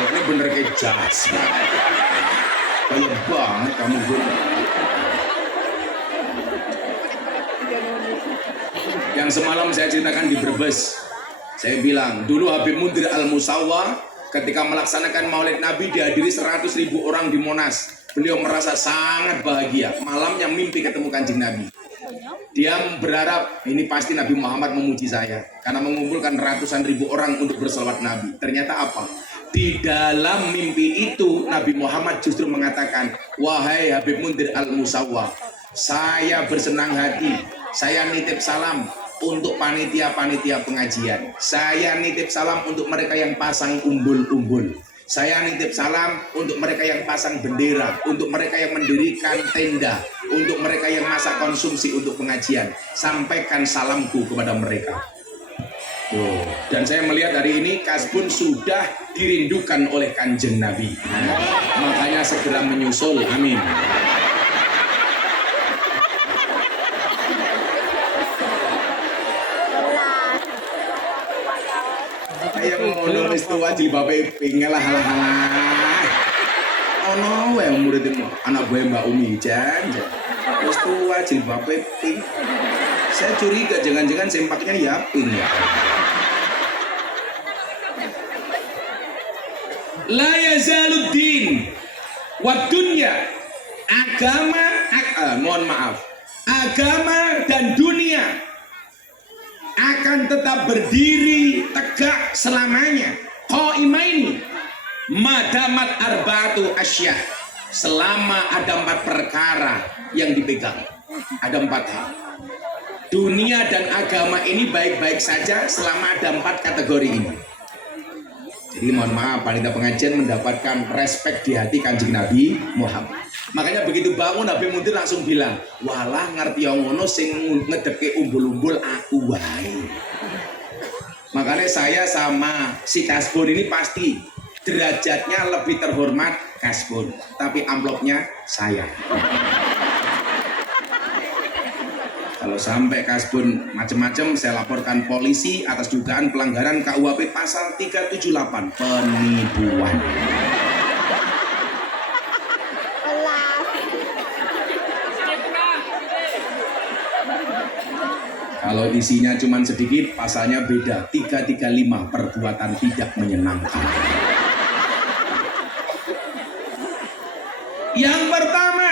Ini bener kayak jasa. Banyak banget kamu Bun. Yang semalam saya ceritakan di Brebes. Saya bilang, dulu Habib Mundir Al-Musawwa ketika melaksanakan Maulid Nabi dihadiri 100.000 orang di Monas. Beliau merasa sangat bahagia. Malamnya mimpi ketemu Kanjeng Nabi. Dia berharap ini pasti Nabi Muhammad memuji saya karena mengumpulkan ratusan ribu orang untuk berselawat Nabi. Ternyata apa? Di dalam mimpi itu Nabi Muhammad justru mengatakan, wahai Habib Mundir Al-Musawwa, saya bersenang hati, saya nitip salam untuk panitia-panitia pengajian. Saya nitip salam untuk mereka yang pasang umbul-umbul. Saya nitip salam untuk mereka yang pasang bendera, untuk mereka yang mendirikan tenda, untuk mereka yang masak konsumsi untuk pengajian. Sampaikan salamku kepada mereka. Dan saya melihat hari ini Kasbun sudah dirindukan oleh Kanjeng Nabi. Makanya segera menyusul. Amin. Yang ngono wis tuwa jilbabe pingelah halah-halah. Ono wae muridmu, anak gue Mbak Umi jan. Terus tua jilbabnya pink. Saya curiga jangan-jangan sempaknya ya pink ya. La yazaluddin wa dunya, agama, mohon maaf, agama dan dunia akan tetap berdiri tegak selamanya. Qaimaini madamat arba'atu asya, selama ada 4 perkara yang dipegang. Ada 4 hal. Dunia dan agama ini baik-baik saja selama ada 4 kategori ini. Jadi mohon maaf, panitia pengajian mendapatkan respek di hati Kanjeng Nabi Muhammad. Makanya begitu bangun Nabi Muntir langsung bilang, walah ngerti yang ngono sing ngedeke umbul-umbul aku wae. Makanya saya sama si Kasbon ini pasti derajatnya lebih terhormat Kasbon, tapi amplopnya saya. Kalau sampai Kasbon macam-macam, saya laporkan polisi atas dugaan pelanggaran KUHP pasal 378, penipuan. Kalau isinya cuma sedikit, pasalnya beda, 335, perbuatan tidak menyenangkan. Yang pertama,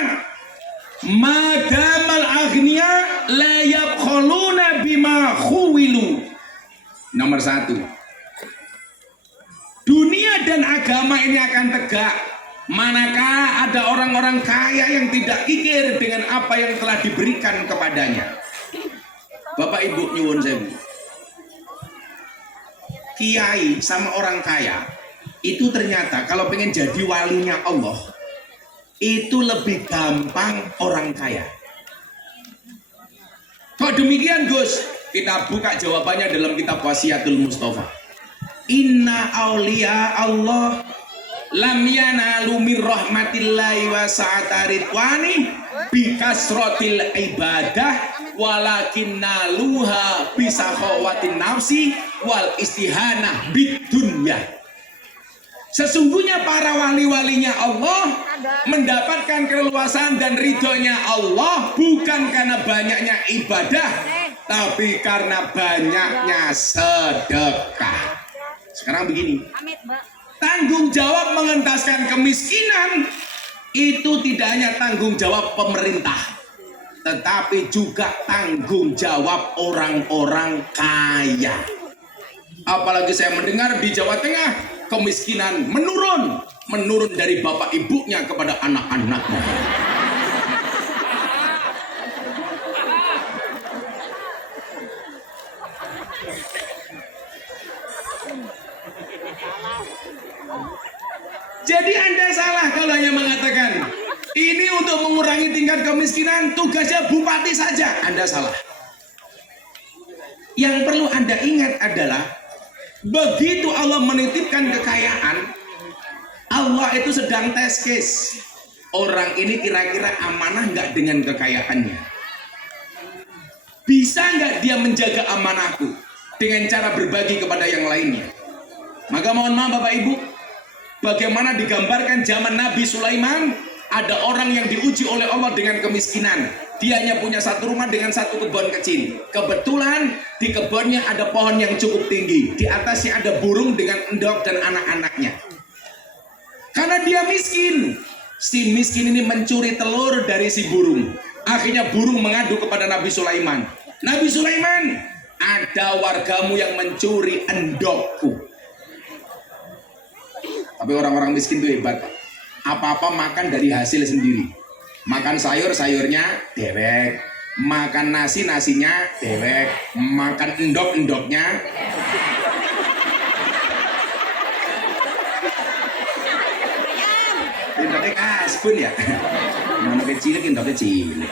madamal aghnia la yabkhuluna bima khuwilu. Nomor 1, dunia dan agama ini akan tegak manakah ada orang-orang kaya yang tidak kikir dengan apa yang telah diberikan kepadanya. Bapak Ibu nyuwun sewu, kiai sama orang kaya itu ternyata kalau pengen jadi walinya Allah itu lebih gampang orang kaya. Kok demikian Gus? Kita buka jawabannya dalam kitab Wasiatul Mustafa. Inna auliya Allah lam yanalu min rahmatillahi wa sa'ata ridwani bi kasratil ibadah walakin naluha bisa khawatin nafsi wal istihanah bid dunya. Sesungguhnya para wali-walinya Allah mendapatkan keleluasan dan ridhonya Allah bukan karena banyaknya ibadah, tapi karena banyaknya sedekah. Sekarang begini, tanggung jawab mengentaskan kemiskinan itu tidak hanya tanggung jawab pemerintah, tetapi juga tanggung jawab orang-orang kaya. Apalagi saya mendengar di Jawa Tengah kemiskinan menurun dari bapak ibunya kepada anak-anaknya. Jadi Anda salah kalau hanya mengatakan ini untuk mengurangi tingkat kemiskinan, tugasnya bupati saja. Anda salah. Yang perlu Anda ingat adalah begitu Allah menitipkan kekayaan, Allah itu sedang tes case. Orang ini kira-kira amanah nggak dengan kekayaannya? Bisa nggak dia menjaga amanahku dengan cara berbagi kepada yang lainnya? Maka mohon maaf Bapak Ibu, bagaimana digambarkan zaman Nabi Sulaiman, ada orang yang diuji oleh Allah dengan kemiskinan. Dia hanya punya 1 rumah dengan 1 kebun kecil. Kebetulan di kebunnya ada pohon yang cukup tinggi. Di atasnya ada burung dengan endok dan anak-anaknya. Karena dia miskin, si miskin ini mencuri telur dari si burung. Akhirnya burung mengadu kepada Nabi Sulaiman. Nabi Sulaiman, ada wargamu yang mencuri endokku. Tapi orang-orang miskin itu hebat. Apa-apa makan dari hasil sendiri. Makan sayur, sayurnya dewek. Makan nasi, nasinya dewek. Makan endok, endoknya. Endoknya Kasbon ya. Mana kecil, endok kecil.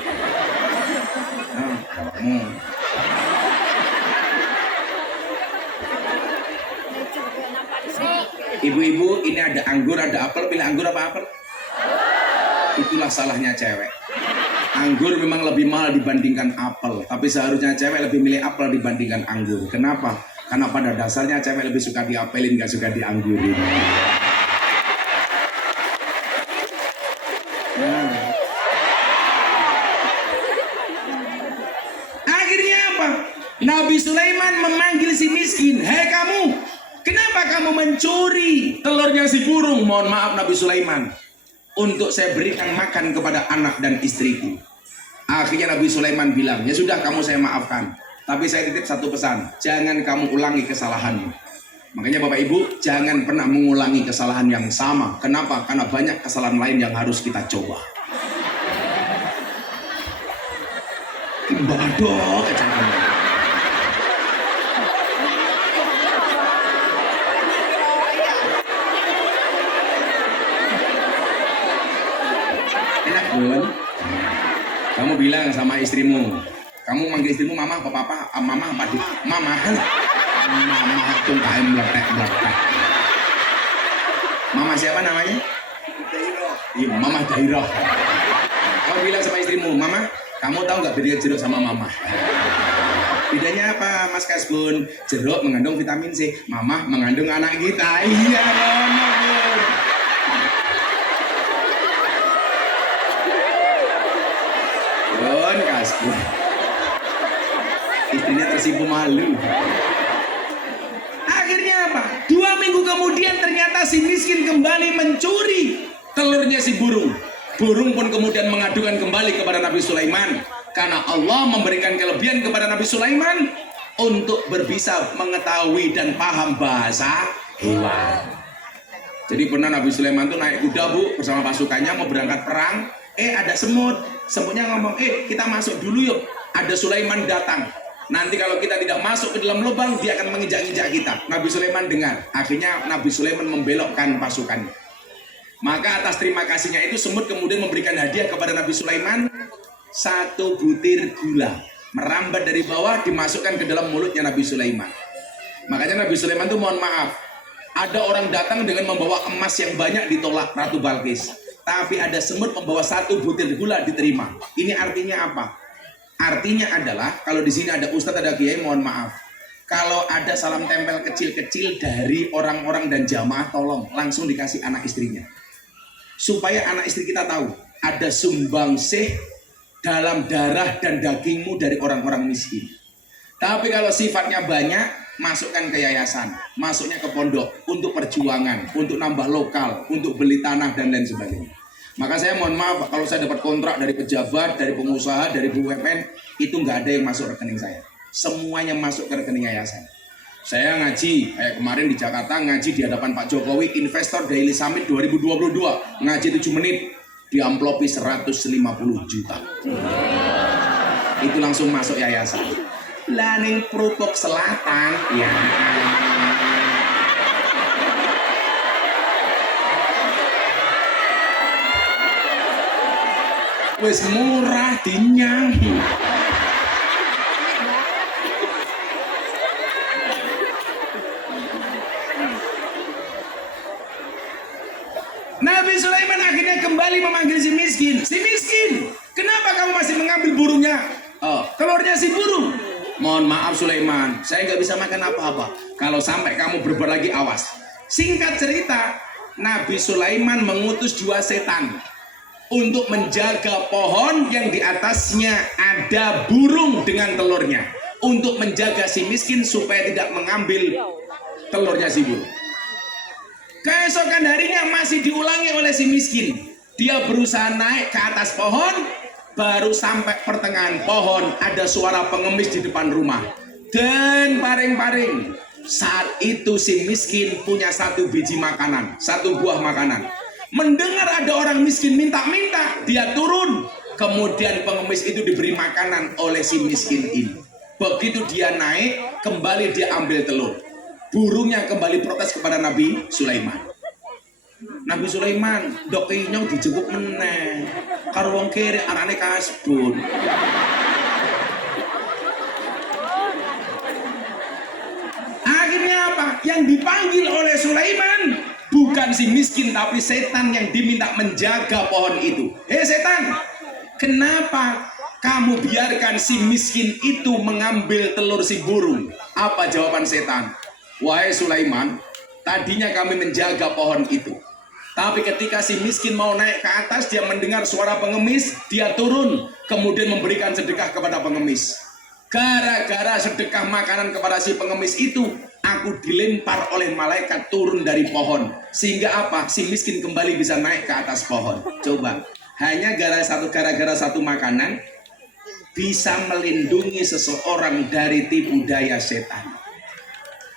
Ibu-ibu, ini ada anggur, ada apel. Pilih anggur apa apel? Itulah salahnya cewek. Anggur memang lebih mahal dibandingkan apel, tapi seharusnya cewek lebih milih apel dibandingkan anggur. Kenapa? Karena pada dasarnya cewek lebih suka diapelin, gak suka dianggurin. Nabi Sulaiman memanggil si miskin, hei kamu, kenapa kamu mencuri telurnya si burung? Mohon maaf Nabi Sulaiman, untuk saya berikan makan kepada anak dan istriku. Akhirnya Nabi Sulaiman bilang, ya sudah kamu saya maafkan, tapi saya titip satu pesan, jangan kamu ulangi kesalahanmu. Makanya Bapak Ibu, jangan pernah mengulangi kesalahan yang sama. Kenapa? Karena banyak kesalahan lain yang harus kita coba. Badoh kecantikan. Enak Bun. Kamu bilang sama istrimu, kamu manggil istrimu mama apa papa? Mama apa di? Mama kan? Mama tungkain meletek. Mama siapa namanya? Iya, Mama Dairah. Kamu bilang sama istrimu, mama, kamu tahu nggak bedanya jeruk sama mama? Bedanya apa, Mas Kasbun? Jeruk mengandung vitamin C, mama mengandung anak kita. Iya, Mama. Bun Kasbun. Istrinya tersipu malu. Akhirnya apa? 2 minggu kemudian ternyata si miskin kembali mencuri telurnya si burung. Burung pun kemudian mengadukan kembali kepada Nabi Sulaiman, karena Allah memberikan kelebihan kepada Nabi Sulaiman untuk berbisa mengetahui dan paham bahasa hewan. Jadi pernah Nabi Sulaiman tuh naik kuda Bu bersama pasukannya mau berangkat perang. Ada semut. Semutnya ngomong, kita masuk dulu yuk. Ada Sulaiman datang. Nanti kalau kita tidak masuk ke dalam lubang, dia akan menginjak-injak kita. Nabi Sulaiman dengar. Akhirnya Nabi Sulaiman membelokkan pasukannya. Maka atas terima kasihnya itu semut kemudian memberikan hadiah kepada Nabi Sulaiman 1 butir gula. Merambat dari bawah dimasukkan ke dalam mulutnya Nabi Sulaiman. Makanya Nabi Sulaiman itu mohon maaf. Ada orang datang dengan membawa emas yang banyak ditolak Ratu Balkis. Tapi ada semut membawa 1 butir gula diterima. Ini artinya apa? Artinya adalah kalau di sini ada ustadz, ada kiai, mohon maaf. Kalau ada salam tempel kecil-kecil dari orang-orang dan jamaah, tolong langsung dikasih anak istrinya. Supaya anak istri kita tahu ada sumbangsih dalam darah dan dagingmu dari orang-orang miskin. Tapi kalau sifatnya banyak, masukkan ke yayasan, masuknya ke pondok untuk perjuangan, untuk nambah lokal, untuk beli tanah dan lain sebagainya. Maka saya mohon maaf kalau saya dapat kontrak dari pejabat, dari pengusaha, dari BUMN, itu nggak ada yang masuk rekening saya. Semuanya masuk ke rekening yayasan. Saya ngaji, kayak kemarin di Jakarta ngaji di hadapan Pak Jokowi, Investor Daily Summit 2022, ngaji 7 menit, diamplopi 150 juta. Itu langsung masuk yayasan. Laning Prupok Selatan, ya. Wes murah dinyang. Nabi Sulaiman akhirnya kembali memanggil si miskin. Si miskin, kenapa kamu masih mengambil burungnya? Telurnya si burung. Mohon maaf Sulaiman, saya nggak bisa makan apa-apa. Kalau sampai kamu berbuat lagi, awas. Singkat cerita, Nabi Sulaiman mengutus 2 setan untuk menjaga pohon yang di atasnya ada burung dengan telurnya, untuk menjaga si miskin supaya tidak mengambil telurnya si burung. Keesokan harinya masih diulangi oleh si miskin. Dia berusaha naik ke atas pohon, baru sampai pertengahan pohon ada suara pengemis di depan rumah. Dan paring-paring. Saat itu si miskin punya 1 biji makanan, 1 buah makanan. Mendengar ada orang miskin minta-minta, dia turun. Kemudian pengemis itu diberi makanan oleh si miskin ini. Begitu dia naik, kembali dia ambil telur. Burungnya kembali protes kepada Nabi Sulaiman. Nabi Sulaiman, dok inyong dijenguk meneh. Karo wong kere arane Kasbun. Akhirnya apa? Yang dipanggil oleh Sulaiman bukan si miskin, tapi setan yang diminta menjaga pohon itu. Hei setan, kenapa kamu biarkan si miskin itu mengambil telur si burung? Apa jawaban setan? Wahai Sulaiman, tadinya kami menjaga pohon itu. Tapi ketika si miskin mau naik ke atas, dia mendengar suara pengemis, dia turun, kemudian memberikan sedekah kepada pengemis. Gara-gara sedekah makanan kepada si pengemis itu, aku dilempar oleh malaikat turun dari pohon. Sehingga apa? Si miskin kembali bisa naik ke atas pohon. Coba, hanya gara-gara satu makanan bisa melindungi seseorang dari tipu daya setan.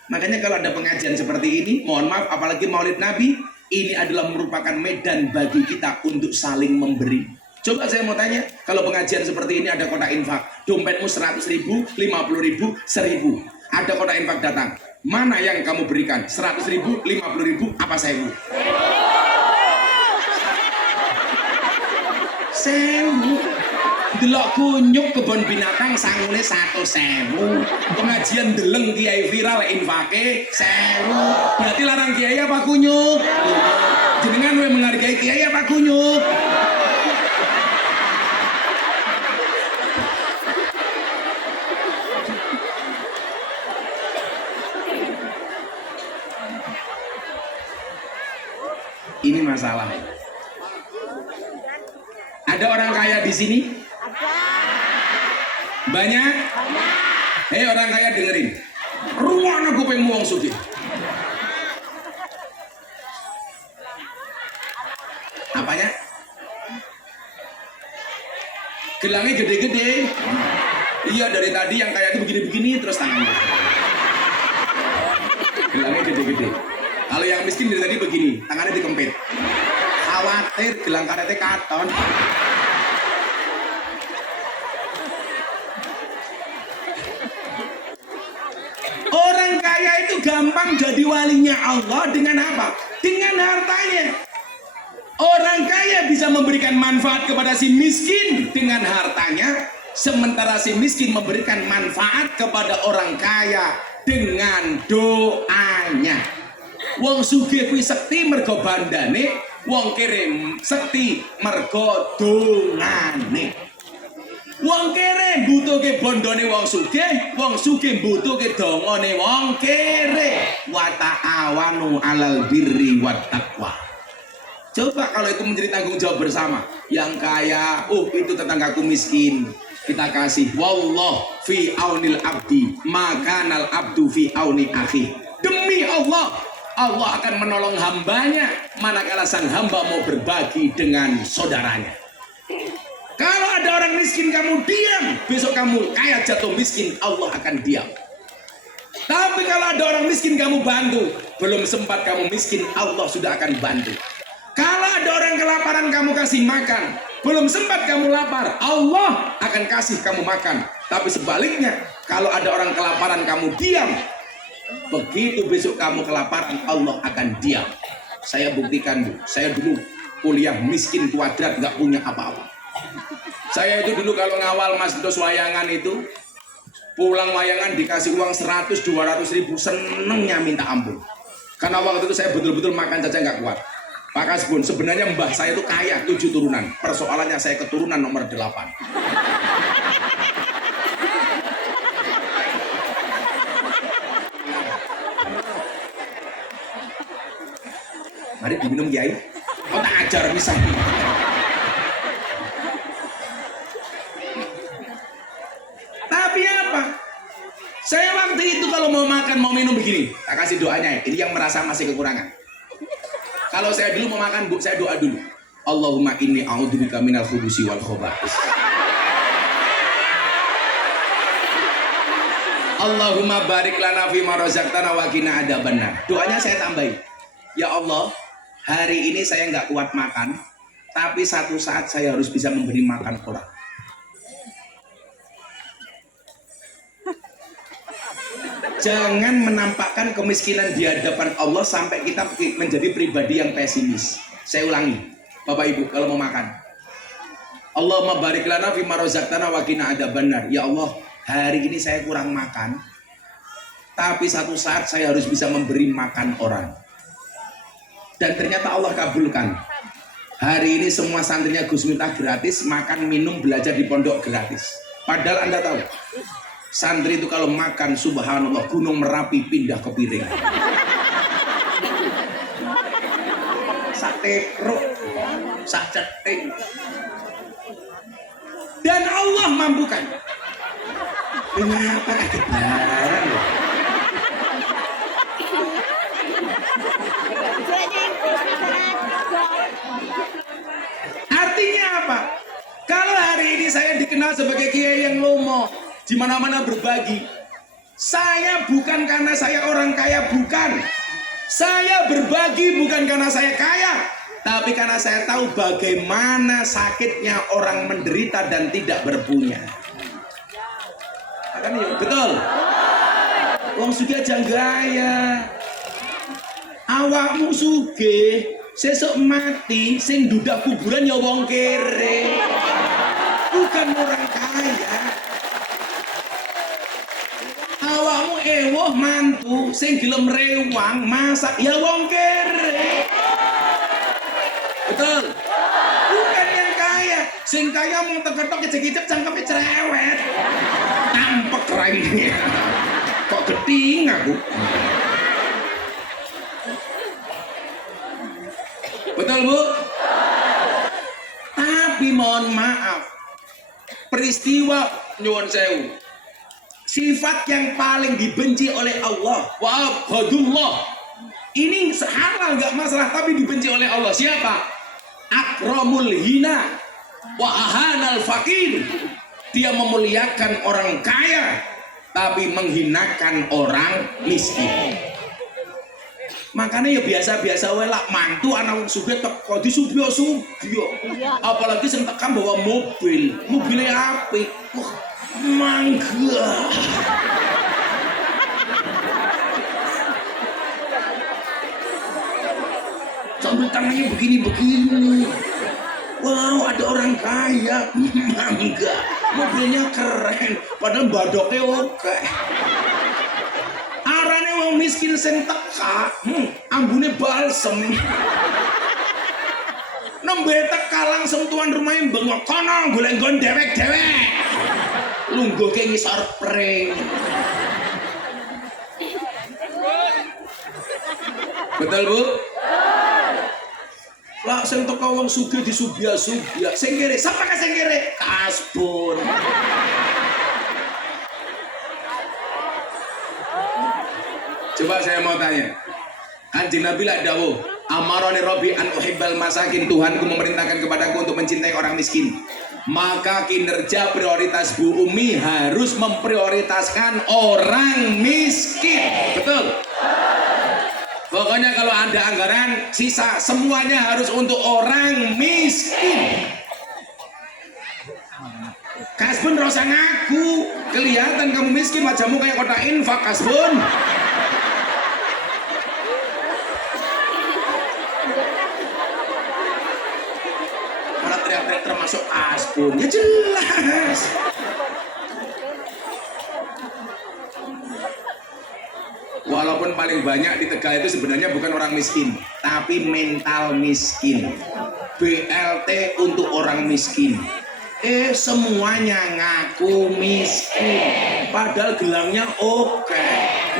Makanya kalau ada pengajian seperti ini, mohon maaf, apalagi Maulid Nabi, ini adalah merupakan medan bagi kita untuk saling memberi. Coba saya mau tanya, kalau pengajian seperti ini ada kotak infak, dompetmu 100.000, 50.000, 1.000. Ada kotak infak datang, mana yang kamu berikan? 100.000, 50.000, apa 1.000? 1.000. Delok kunyuk kebun binatang sangune 100.000. Pengajian deleng kiai viral infake 1.000. Berarti larang kiai apa kunyuk? Jenengan we menghargai kiai apa kunyuk? Ini masalah. Ada orang kaya di sini? Banyak? Hei orang kaya dengerin. Ruang aku pengen wong sugih. Apanya? Gelangnya gede-gede. Iya dari tadi yang kaya itu begini-begini terus tangannya. Gelangnya gede-gede. Kalau yang miskin dari tadi begini, tangannya dikempit. Khawatir gelang karetnya katon. Orang kaya itu gampang jadi walinya Allah dengan apa? Dengan hartanya. Orang kaya bisa memberikan manfaat kepada si miskin dengan hartanya, sementara si miskin memberikan manfaat kepada orang kaya dengan doanya. Wong sugih kuwi sekti mergo bandane, wong kere sekti mergo dongane. Wong kere butuhke bondone wong sugih butuhke dongane wong kere. Wa ta'awanu 'alal birri wat taqwa. Coba kalau itu menjadi tanggung jawab bersama. Yang kaya, oh itu tetanggaku miskin, kita kasih. Wallah fi aunil abdi, makanal abdu fi auni akhi. Demi Allah, Allah akan menolong hambanya manakala sang hamba mau berbagi dengan saudaranya. Kalau ada orang miskin kamu diam, besok kamu kaya jatuh miskin, Allah akan diam. Tapi kalau ada orang miskin kamu bantu, belum sempat kamu miskin, Allah sudah akan bantu. Kalau ada orang kelaparan kamu kasih makan, belum sempat kamu lapar, Allah akan kasih kamu makan. Tapi sebaliknya, kalau ada orang kelaparan kamu diam, begitu besok kamu kelaparan, Allah akan diam. Saya buktikan, Bu. Saya dulu kuliah miskin kuadrat, nggak punya apa-apa. Saya itu dulu kalau ngawal Mas Dos wayangan itu, pulang wayangan dikasih uang 100-200 ribu, senengnya minta ampun. Karena waktu itu saya betul-betul makan saja nggak kuat. Pak Kasbun, sebenarnya mbah saya itu kaya 7 turunan. Persoalannya saya keturunan nomor 8. Mari diminum Kiai. Kau tak ajar misalnya. Tapi apa? Saya waktu itu kalau mau makan, mau minum begini, tak kasih doanya. Ini yang merasa masih kekurangan. Kalau saya dulu mau makan, Bu, saya doa dulu. Allahumma inni a'udzubika minal khubusi wal khaba'is. Allahumma barik lana fi ma razaqtana wa qina adzabannar. Doanya saya tambahin. Ya Allah, hari ini saya nggak kuat makan, tapi satu saat saya harus bisa memberi makan orang. Jangan menampakkan kemiskinan di hadapan Allah sampai kita menjadi pribadi yang pesimis. Saya ulangi, Bapak Ibu, kalau mau makan, Allahumma barik lana fi ma razaqtana wa qina adzabannar. Ya Allah, hari ini saya kurang makan, tapi satu saat saya harus bisa memberi makan orang. Dan ternyata Allah kabulkan. Hari ini semua santrinya Gus Miftah gratis, makan, minum, belajar di pondok gratis. Padahal Anda tahu, santri itu kalau makan, subhanallah, gunung Merapi pindah ke piring. Sate kruk, sak ceting. Dan Allah mampukan. Kenapa kaget barang loh? Artinya apa? Kalau hari ini saya dikenal sebagai kiai yang lomo, di mana-mana berbagi, saya bukan karena saya orang kaya, bukan. Saya berbagi bukan karena saya kaya, tapi karena saya tahu bagaimana sakitnya orang menderita dan tidak berpunya. Kan ya, betul. Wong sugih aja gaya. Awakmu sugih, sesuk mati, sing dudak kuburan ya wong kere. Bukan orang kaya. Awakmu ewoh mantu, sing gelem rewang masak ya wong kere. Betul. Bukan yang kaya. Sing kaya mau teketok kecek-kecek cangkeme cerewet. Tampek raine. Kok geting aku. Betul, Bu? Tapi mohon maaf. Peristiwa nyuwun sewu. Sifat yang paling dibenci oleh Allah, wa abadullah. Ini halal nggak masalah, tapi dibenci oleh Allah. Siapa? Akramul hina wa ahanal fakir. Dia memuliakan orang kaya, tapi menghinakan orang miskin. Makanya ya biasa-biasa wae lah, mantu anak wong sugih teko disubyo-subyo. Apalagi sing tekan bawa mobilnya apik. Wah, mangga. Sambil tangannya begini-begini. Wow, ada orang kaya. Mangga. Mobilnya keren, padahal badoknya oke. Arane wong miskin sing teka, ambune balsem. Nembe teka langsung tuan rumahnya bengok kono golek nggon dewek-dewek. Lungguhke ngisor pring. Betul, Bu? Lah sing teka wong sugih disubya-subya. Sing kere, sapa ka sing kere? Kasbun. Coba saya mau tanya, Kanjeng Nabi lah dawuh, amaroni Rabbi an uhibbal masakin, Tuhanku memerintahkan kepadaku untuk mencintai orang miskin. Maka kinerja prioritas Bu Umi harus memprioritaskan orang miskin. Betul? Pokoknya kalau ada anggaran sisa semuanya harus untuk orang miskin. Kasbun rasa ngaku, kelihatan kamu miskin, wajahmu kayak kotak infak. Kasbun. Malah teriak-teriak termasuk Kasbun, ya jelas. Walaupun paling banyak di Tegal itu sebenarnya bukan orang miskin, tapi mental miskin. BLT untuk orang miskin. Semuanya ngaku miskin, padahal gelangnya oke.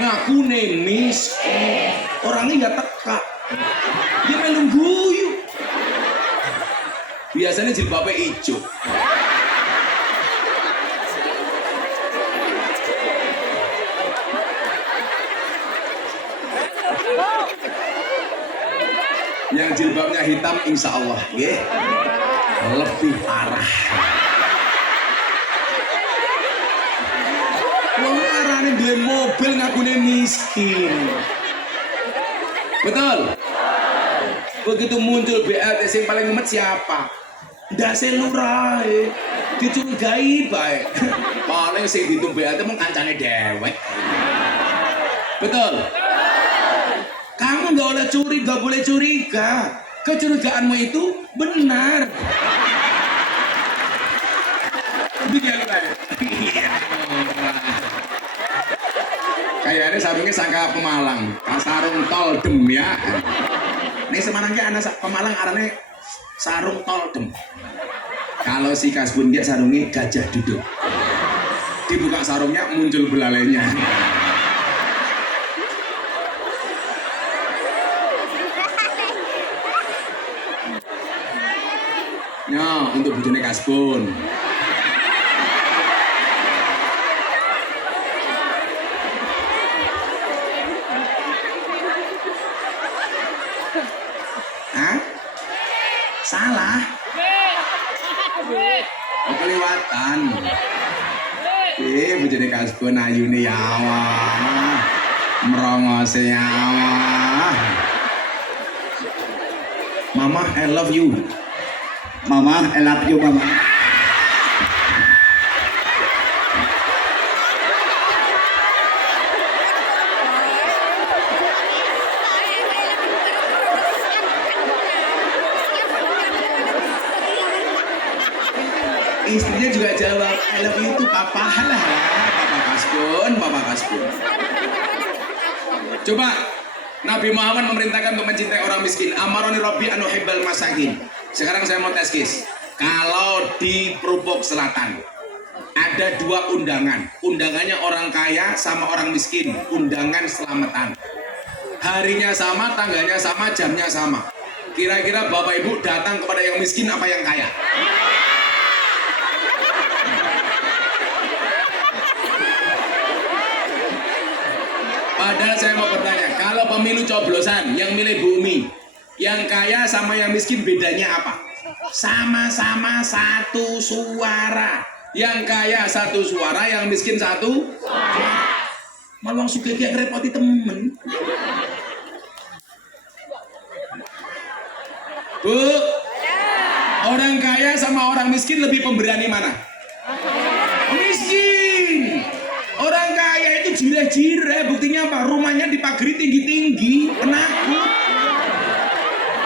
Ngaku nih miskin, orangnya nggak teka, dia melu guyu. Biasanya jilbabnya hijau. Yang jilbabnya hitam insya Allah lebih parah. Wong arane duwe mobil ngakune miskin. Betul? Begitu muncul BLT sing paling ngemet siapa? Ndase lurahe. Dicurigai bae. Paling sing ditung BLT mung kancane dewek. Betul? Kamu nggak boleh curi, nggak boleh curiga. Kecurigaanmu itu benar. Kayaknya sarungnya sangka Pemalang, sarung tol dem ya. Ini semanangnya anak Pemalang arane sarung tol dem. Kalau si Kasbun dia sarungnya gajah duduk. Dibuka sarungnya muncul belalainya. Ya, untuk bojone Kasbun. Salah. Oh, kelewatan. Bojone kasbon ayune ya Allah. Merongose ya Allah. Mama, I love you. Mama, I love you, Mama. Istrinya juga jawab, I love you itu papa. Halah, papa kasbon. Coba Nabi Muhammad memerintahkan untuk mencintai orang miskin. Amaroni Rabbi anu hibbal masakin. Sekarang saya mau tes guys. Kalau di Prupok Selatan ada dua undangan. Undangannya orang kaya sama orang miskin. Undangan selamatan. Harinya sama, tanggalnya sama, jamnya sama. Kira-kira Bapak Ibu datang kepada yang miskin apa yang kaya? Padahal saya mau bertanya, kalau pemilu coblosan yang milih Bumi, yang kaya sama yang miskin bedanya apa? Sama-sama satu suara. Yang kaya satu suara, yang miskin satu suara. Malah suka kayak ngerepoti temen. Bu, orang kaya sama orang miskin lebih pemberani mana? Miskin. Orang kaya itu jireh-jireh, buktinya apa? Rumahnya dipagari tinggi-tinggi, penakut.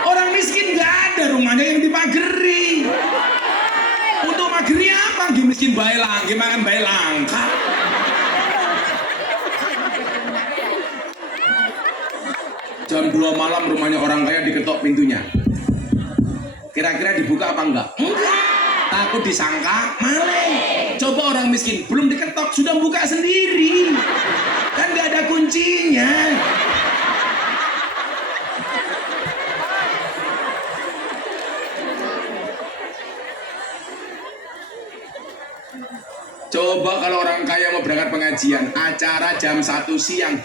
Orang miskin nggak ada rumahnya yang dipagari. Untuk magari apa? Gimana miskin bae lang, gimana bae langka. Jam 2 malam rumahnya orang kaya diketok pintunya. Kira-kira dibuka apa enggak? Enggak. Takut disangka maling. Coba orang miskin belum diketok sudah buka sendiri, kan nggak ada kuncinya. Coba kalau orang kaya mau berangkat pengajian, acara jam 1 siang,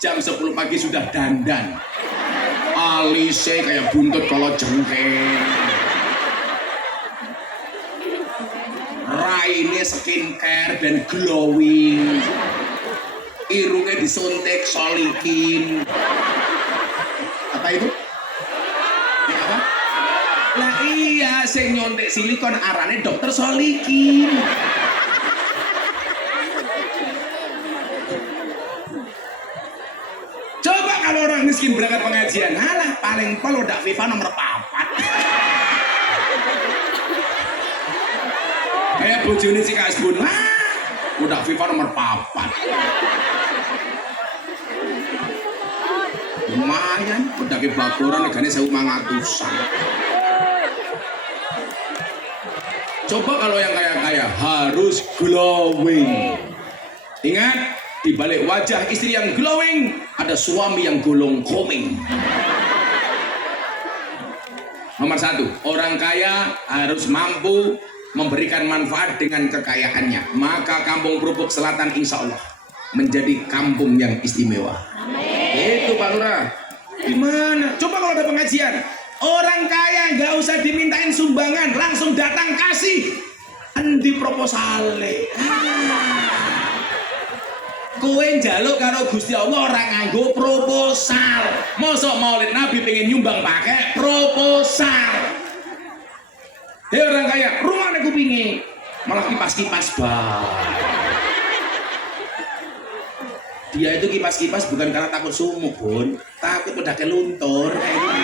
jam 10 pagi sudah dandan, alisnya kayak buntut kalau jengking. Raine skincare dan glowing, irungnya disuntik solikin. Apa itu? Ya, apa? Lah iya, sing nyontek silikon arane dokter solikin. Coba kalau orang miskin berangkat pengajian, halah paling pol udah FIFA nomor 4. Kayak bojone si kasbon, udah FIFA nomor 4. Lumayan, udah ke bagoran negane 1.500-an. Coba kalau yang kaya-kaya harus glowing. Ingat, di balik wajah istri yang glowing ada suami yang golong koming. Nomor 1, orang kaya harus mampu memberikan manfaat dengan kekayaannya, maka Kampung Prupok Selatan insya Allah menjadi kampung yang istimewa. Amin. Itu Pak Lurah. Gimana? Coba kalau ada pengajian, orang kaya nggak usah dimintain sumbangan, langsung datang kasih. Endi proposale. Kowe njaluk karo Gusti Allah orang nganggo proposal. Mosok Maulid Nabi pengen nyumbang pakai proposal. Hei orang kaya, rumah ada kupingnya malah kipas-kipas Dia itu kipas-kipas bukan karena takut sumuk, Bun. Takut udah keluntur kayak gitu.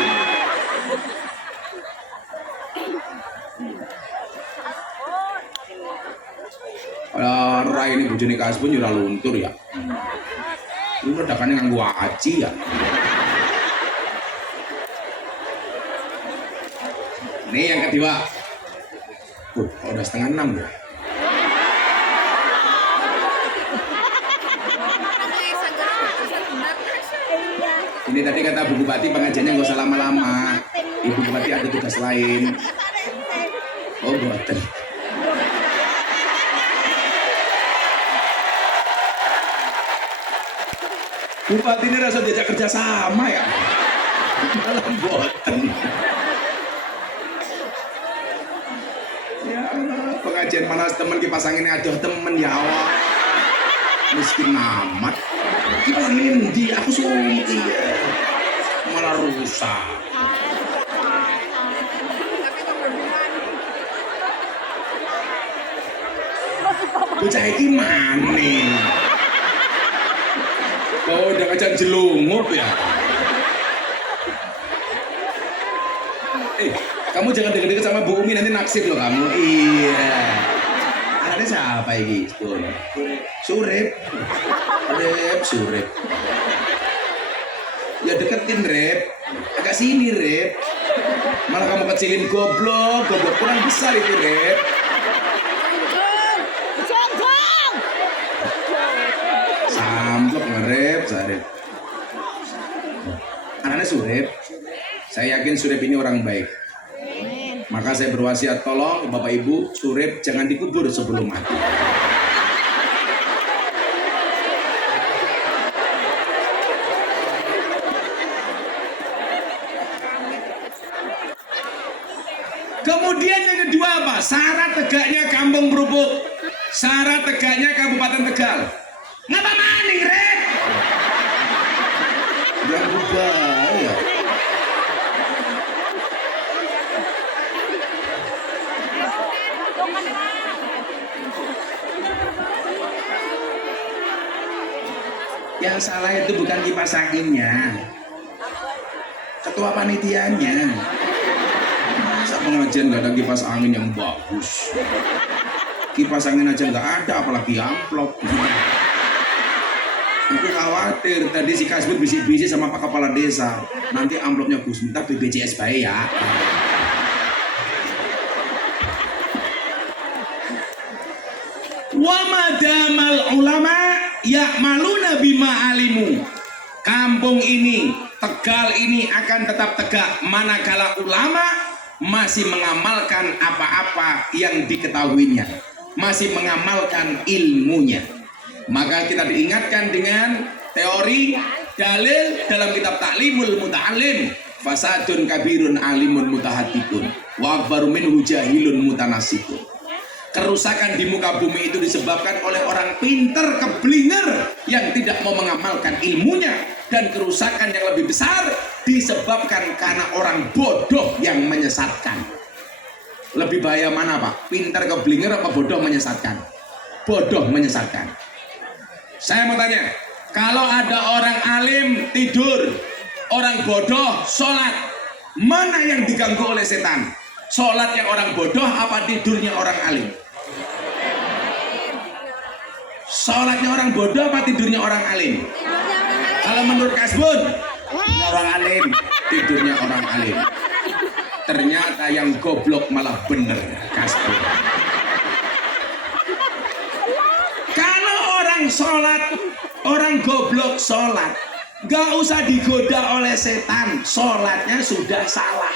Rai ini bojone kasbon ora luntur ya. Lu ledakannya nganggo aci ya. Nih yang kedua. Udah 5:30 ya. Ini tadi kata Bu Bupati pengajiannya nggak usah lama-lama. Ibu Bupati ada tugas lain. Oh boten. Bupati ini rasa diajak kerja sama ya. Malah boten. pengajian panas temen kipas angin aduh temen ya Allah. Miskin amat. Kipas angin di aku sumpah iya. Malah rusak. Bocah iki maning. Kau udah ngajak jelungup ya. Kamu jangan deket-deket sama Bu Umi, nanti naksir loh kamu. Iya. Anaknya siapa ini? Surip. Surip. Ya deketin Rep. Agak sini Rep. Malah kamu kecilin goblok kurang besar itu Rep. Samplok ngerep, Sarip. Anaknya Surip. Saya yakin Surip ini orang baik. Maka saya berwasiat tolong Bapak Ibu, Surip jangan dikubur sebelum mati. Kemudian yang kedua apa? Syarat tegaknya Kampung Berubuk. Syarat tegaknya Kabupaten Tegal. Ngapa maning, Red? Gak berubah ya. Yang salah itu bukan kipas anginnya, ketua panitianya. Masa pengajian gak ada kipas angin yang bagus? Kipas angin aja nggak ada, apalagi amplop. Aku khawatir tadi si Kasbur bisik-bisik sama Pak Kepala Desa. Nanti amplopnya Gus minta BPJS baik ya. Wa madamal ulama ya'maluna bima alimu. Kampung ini, Tegal ini akan tetap tegak manakala ulama masih mengamalkan apa-apa yang diketahuinya, masih mengamalkan ilmunya. Maka kita diingatkan dengan teori dalil dalam kitab Ta'limul Muta'alim, fasadun kabirun alimun mutahatikun wa akbaru minhu jahilun mutanasikun. Kerusakan di muka bumi itu disebabkan oleh orang pinter keblinger yang tidak mau mengamalkan ilmunya, dan kerusakan yang lebih besar disebabkan karena orang bodoh yang menyesatkan. Lebih bahaya mana Pak? Pinter keblinger apa bodoh menyesatkan? Bodoh menyesatkan. Saya mau tanya, kalau ada orang alim tidur, orang bodoh sholat, mana yang diganggu oleh setan? Sholatnya orang bodoh apa tidurnya orang alim? Sholatnya orang bodoh apa tidurnya orang alim? Kalau menurut Kasbun, orang alim, tidurnya orang alim. Ternyata yang goblok malah bener Kasbun. Kalau orang sholat, orang goblok sholat, gak usah digoda oleh setan, sholatnya sudah salah.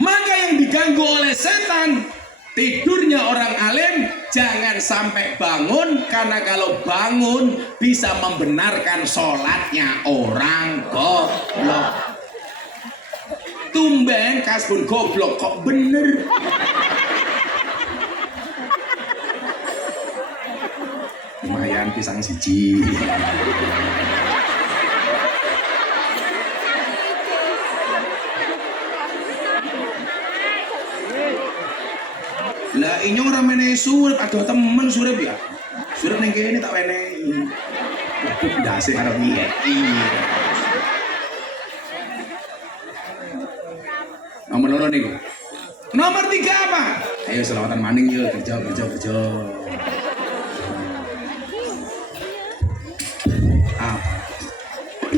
Maka yang diganggu oleh setan, tidurnya orang alim, jangan sampai bangun, karena kalau bangun bisa membenarkan sholatnya orang goblok. Tumben Kasbun goblok kok bener. Lumayan pisang siji. Lah inyong ora menehi surip, aduh temen surip ya. Surip ning kene tak wenehi. Waduh ndase arep piye? Nomor loro niku. Nomor 3 apa? Ayo selawatan maning yuk, kerja.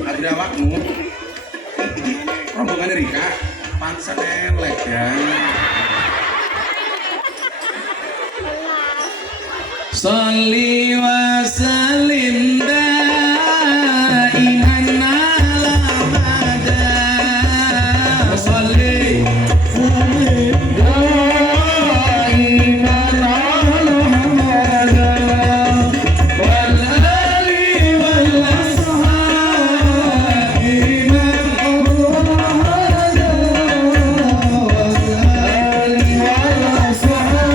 Ada awakmu. Rombongan Rika, pantesan elek ya. Sholli wa sallim daiman ala abada. Sholli daiman ala abada. Wal ali wal ashabi man abada. Wal ali wal ashabi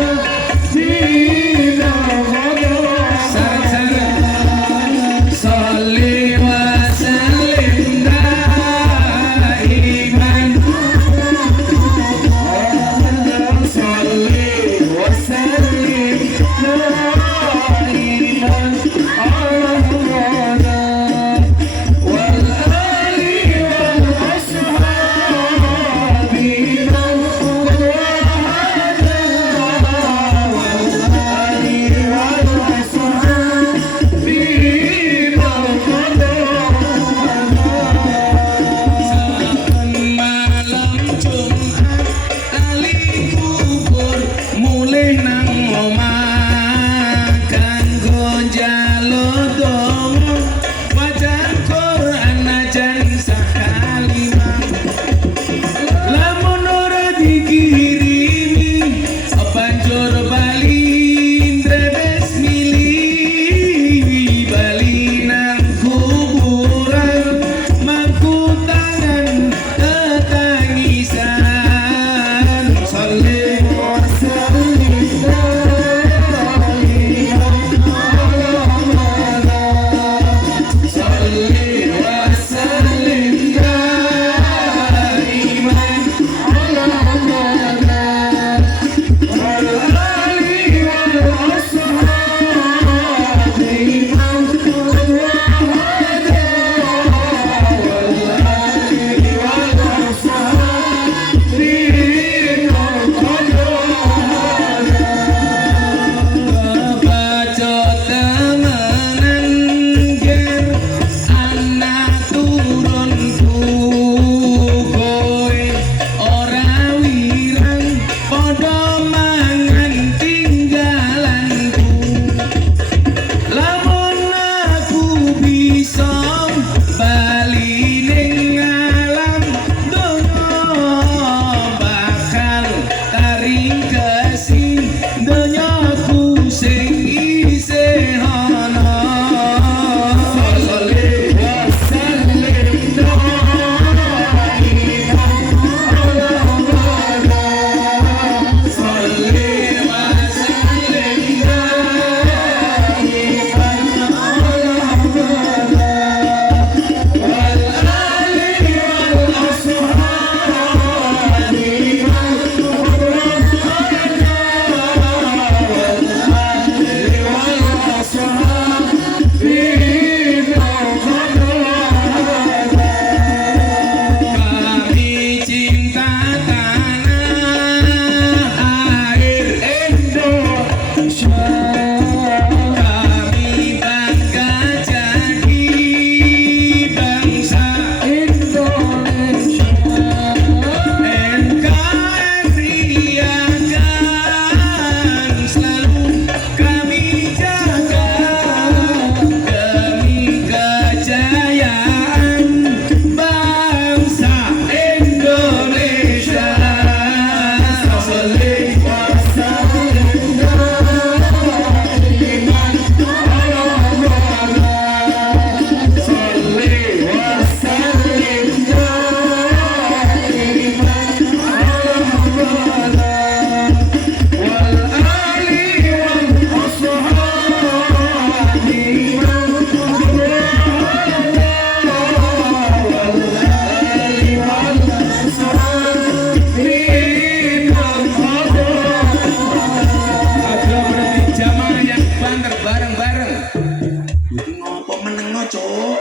cok.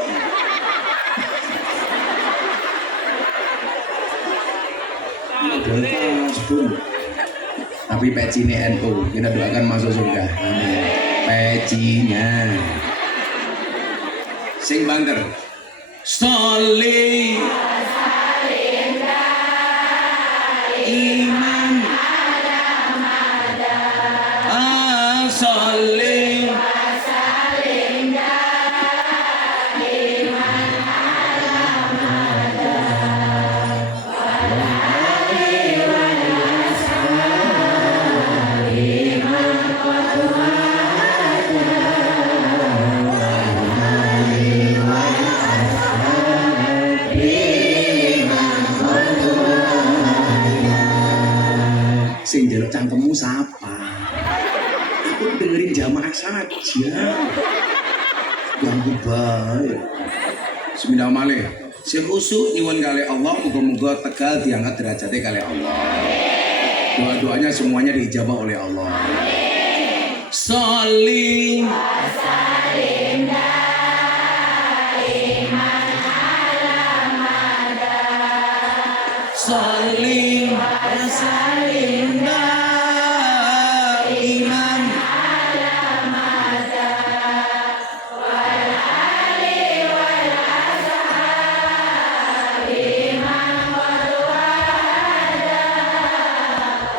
Tapi pecinya NU, kita doakan masuk surga. Amin. Pecinya. Sing banter. Sholli iman sholli sing jaluk cangkemmu siapa? Aku dengerin jamaah saja. Yang baik. Bismillahirrahmanirrahim. Sing khusuk nyuwun kali Allah, muga-muga tegal diangkat derajatnya kali Allah. Doa-doanya semuanya diijabah oleh Allah. Sholli Salim Salim iman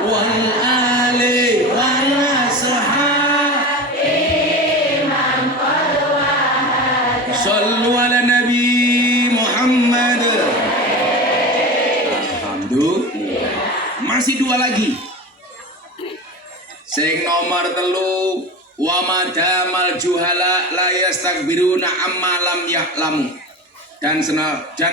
wal ali wal ashab sallu ala nabi Muhammad. Masih dua lagi. Sing nomor telu wa madamal juhala la yastakbiruna amma lam ya'lamu. Dan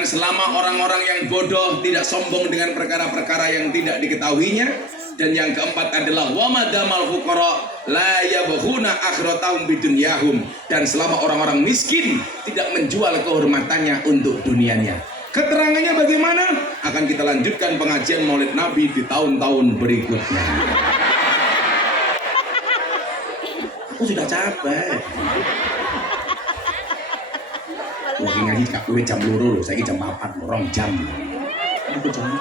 selama orang-orang yang bodoh tidak sombong dengan perkara-perkara yang tidak diketahuinya. Dan yang keempat adalah wa madamal fuqara la yabghuna akhratahum bidunyahum. Dan selama orang-orang miskin tidak menjual kehormatannya untuk dunianya. Keterangannya bagaimana? Akan kita lanjutkan pengajian Maulid Nabi di tahun-tahun berikutnya. Aku sudah capek. Lagi ngaji kakwe jam loro, saya jam 4, 2 jam. Aku jam.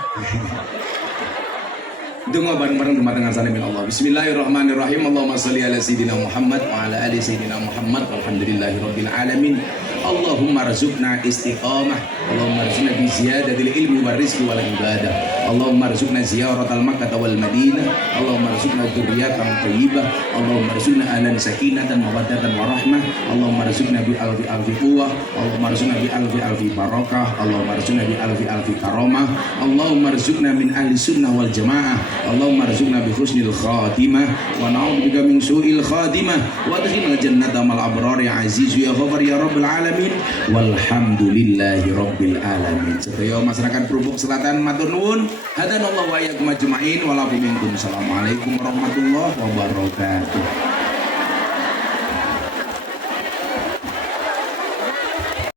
Dengar bareng-bareng dengan salam Allah. Bismillahirrahmanirrahim. Allahumma shalli ala sayyidina Muhammad wa ala ali sayyidina Muhammad walhamdulillahirabbil alamin. Allahumma rzuqna istiqamah. Allahumma rzuqna bi ziyadatil ilmi war rizqi wal ibadah. Allahumma rzuqna ziyaratal Makkah wal Madinah. Allahumma rzuqna dzurriyyatan thayyibah. Allahumma rzuqna ahlan sakinatan mawaddatan warahmah. Allahumma rzuqna bi alfi quwwah. Allahumma rzuqna bi alfi barakah. Allahumma rzuqna bi alfi karamah. Allahumma rzuqna min ahli sunnah wal jamaah. Allahumma rzuqna bi husnil khatimah wa na'udzubika min su'il khatimah wa adkhilna jannata mal abrar ya aziz ya ghafar ya rabbal alamin walhamdulillahi rabbil alamin. Sedaya masyarakat Krupuk Selatan matur nuwun. Hadanallahu wa iyyakum ajmain wa la minkum. Assalamualaikum warahmatullahi wabarakatuh.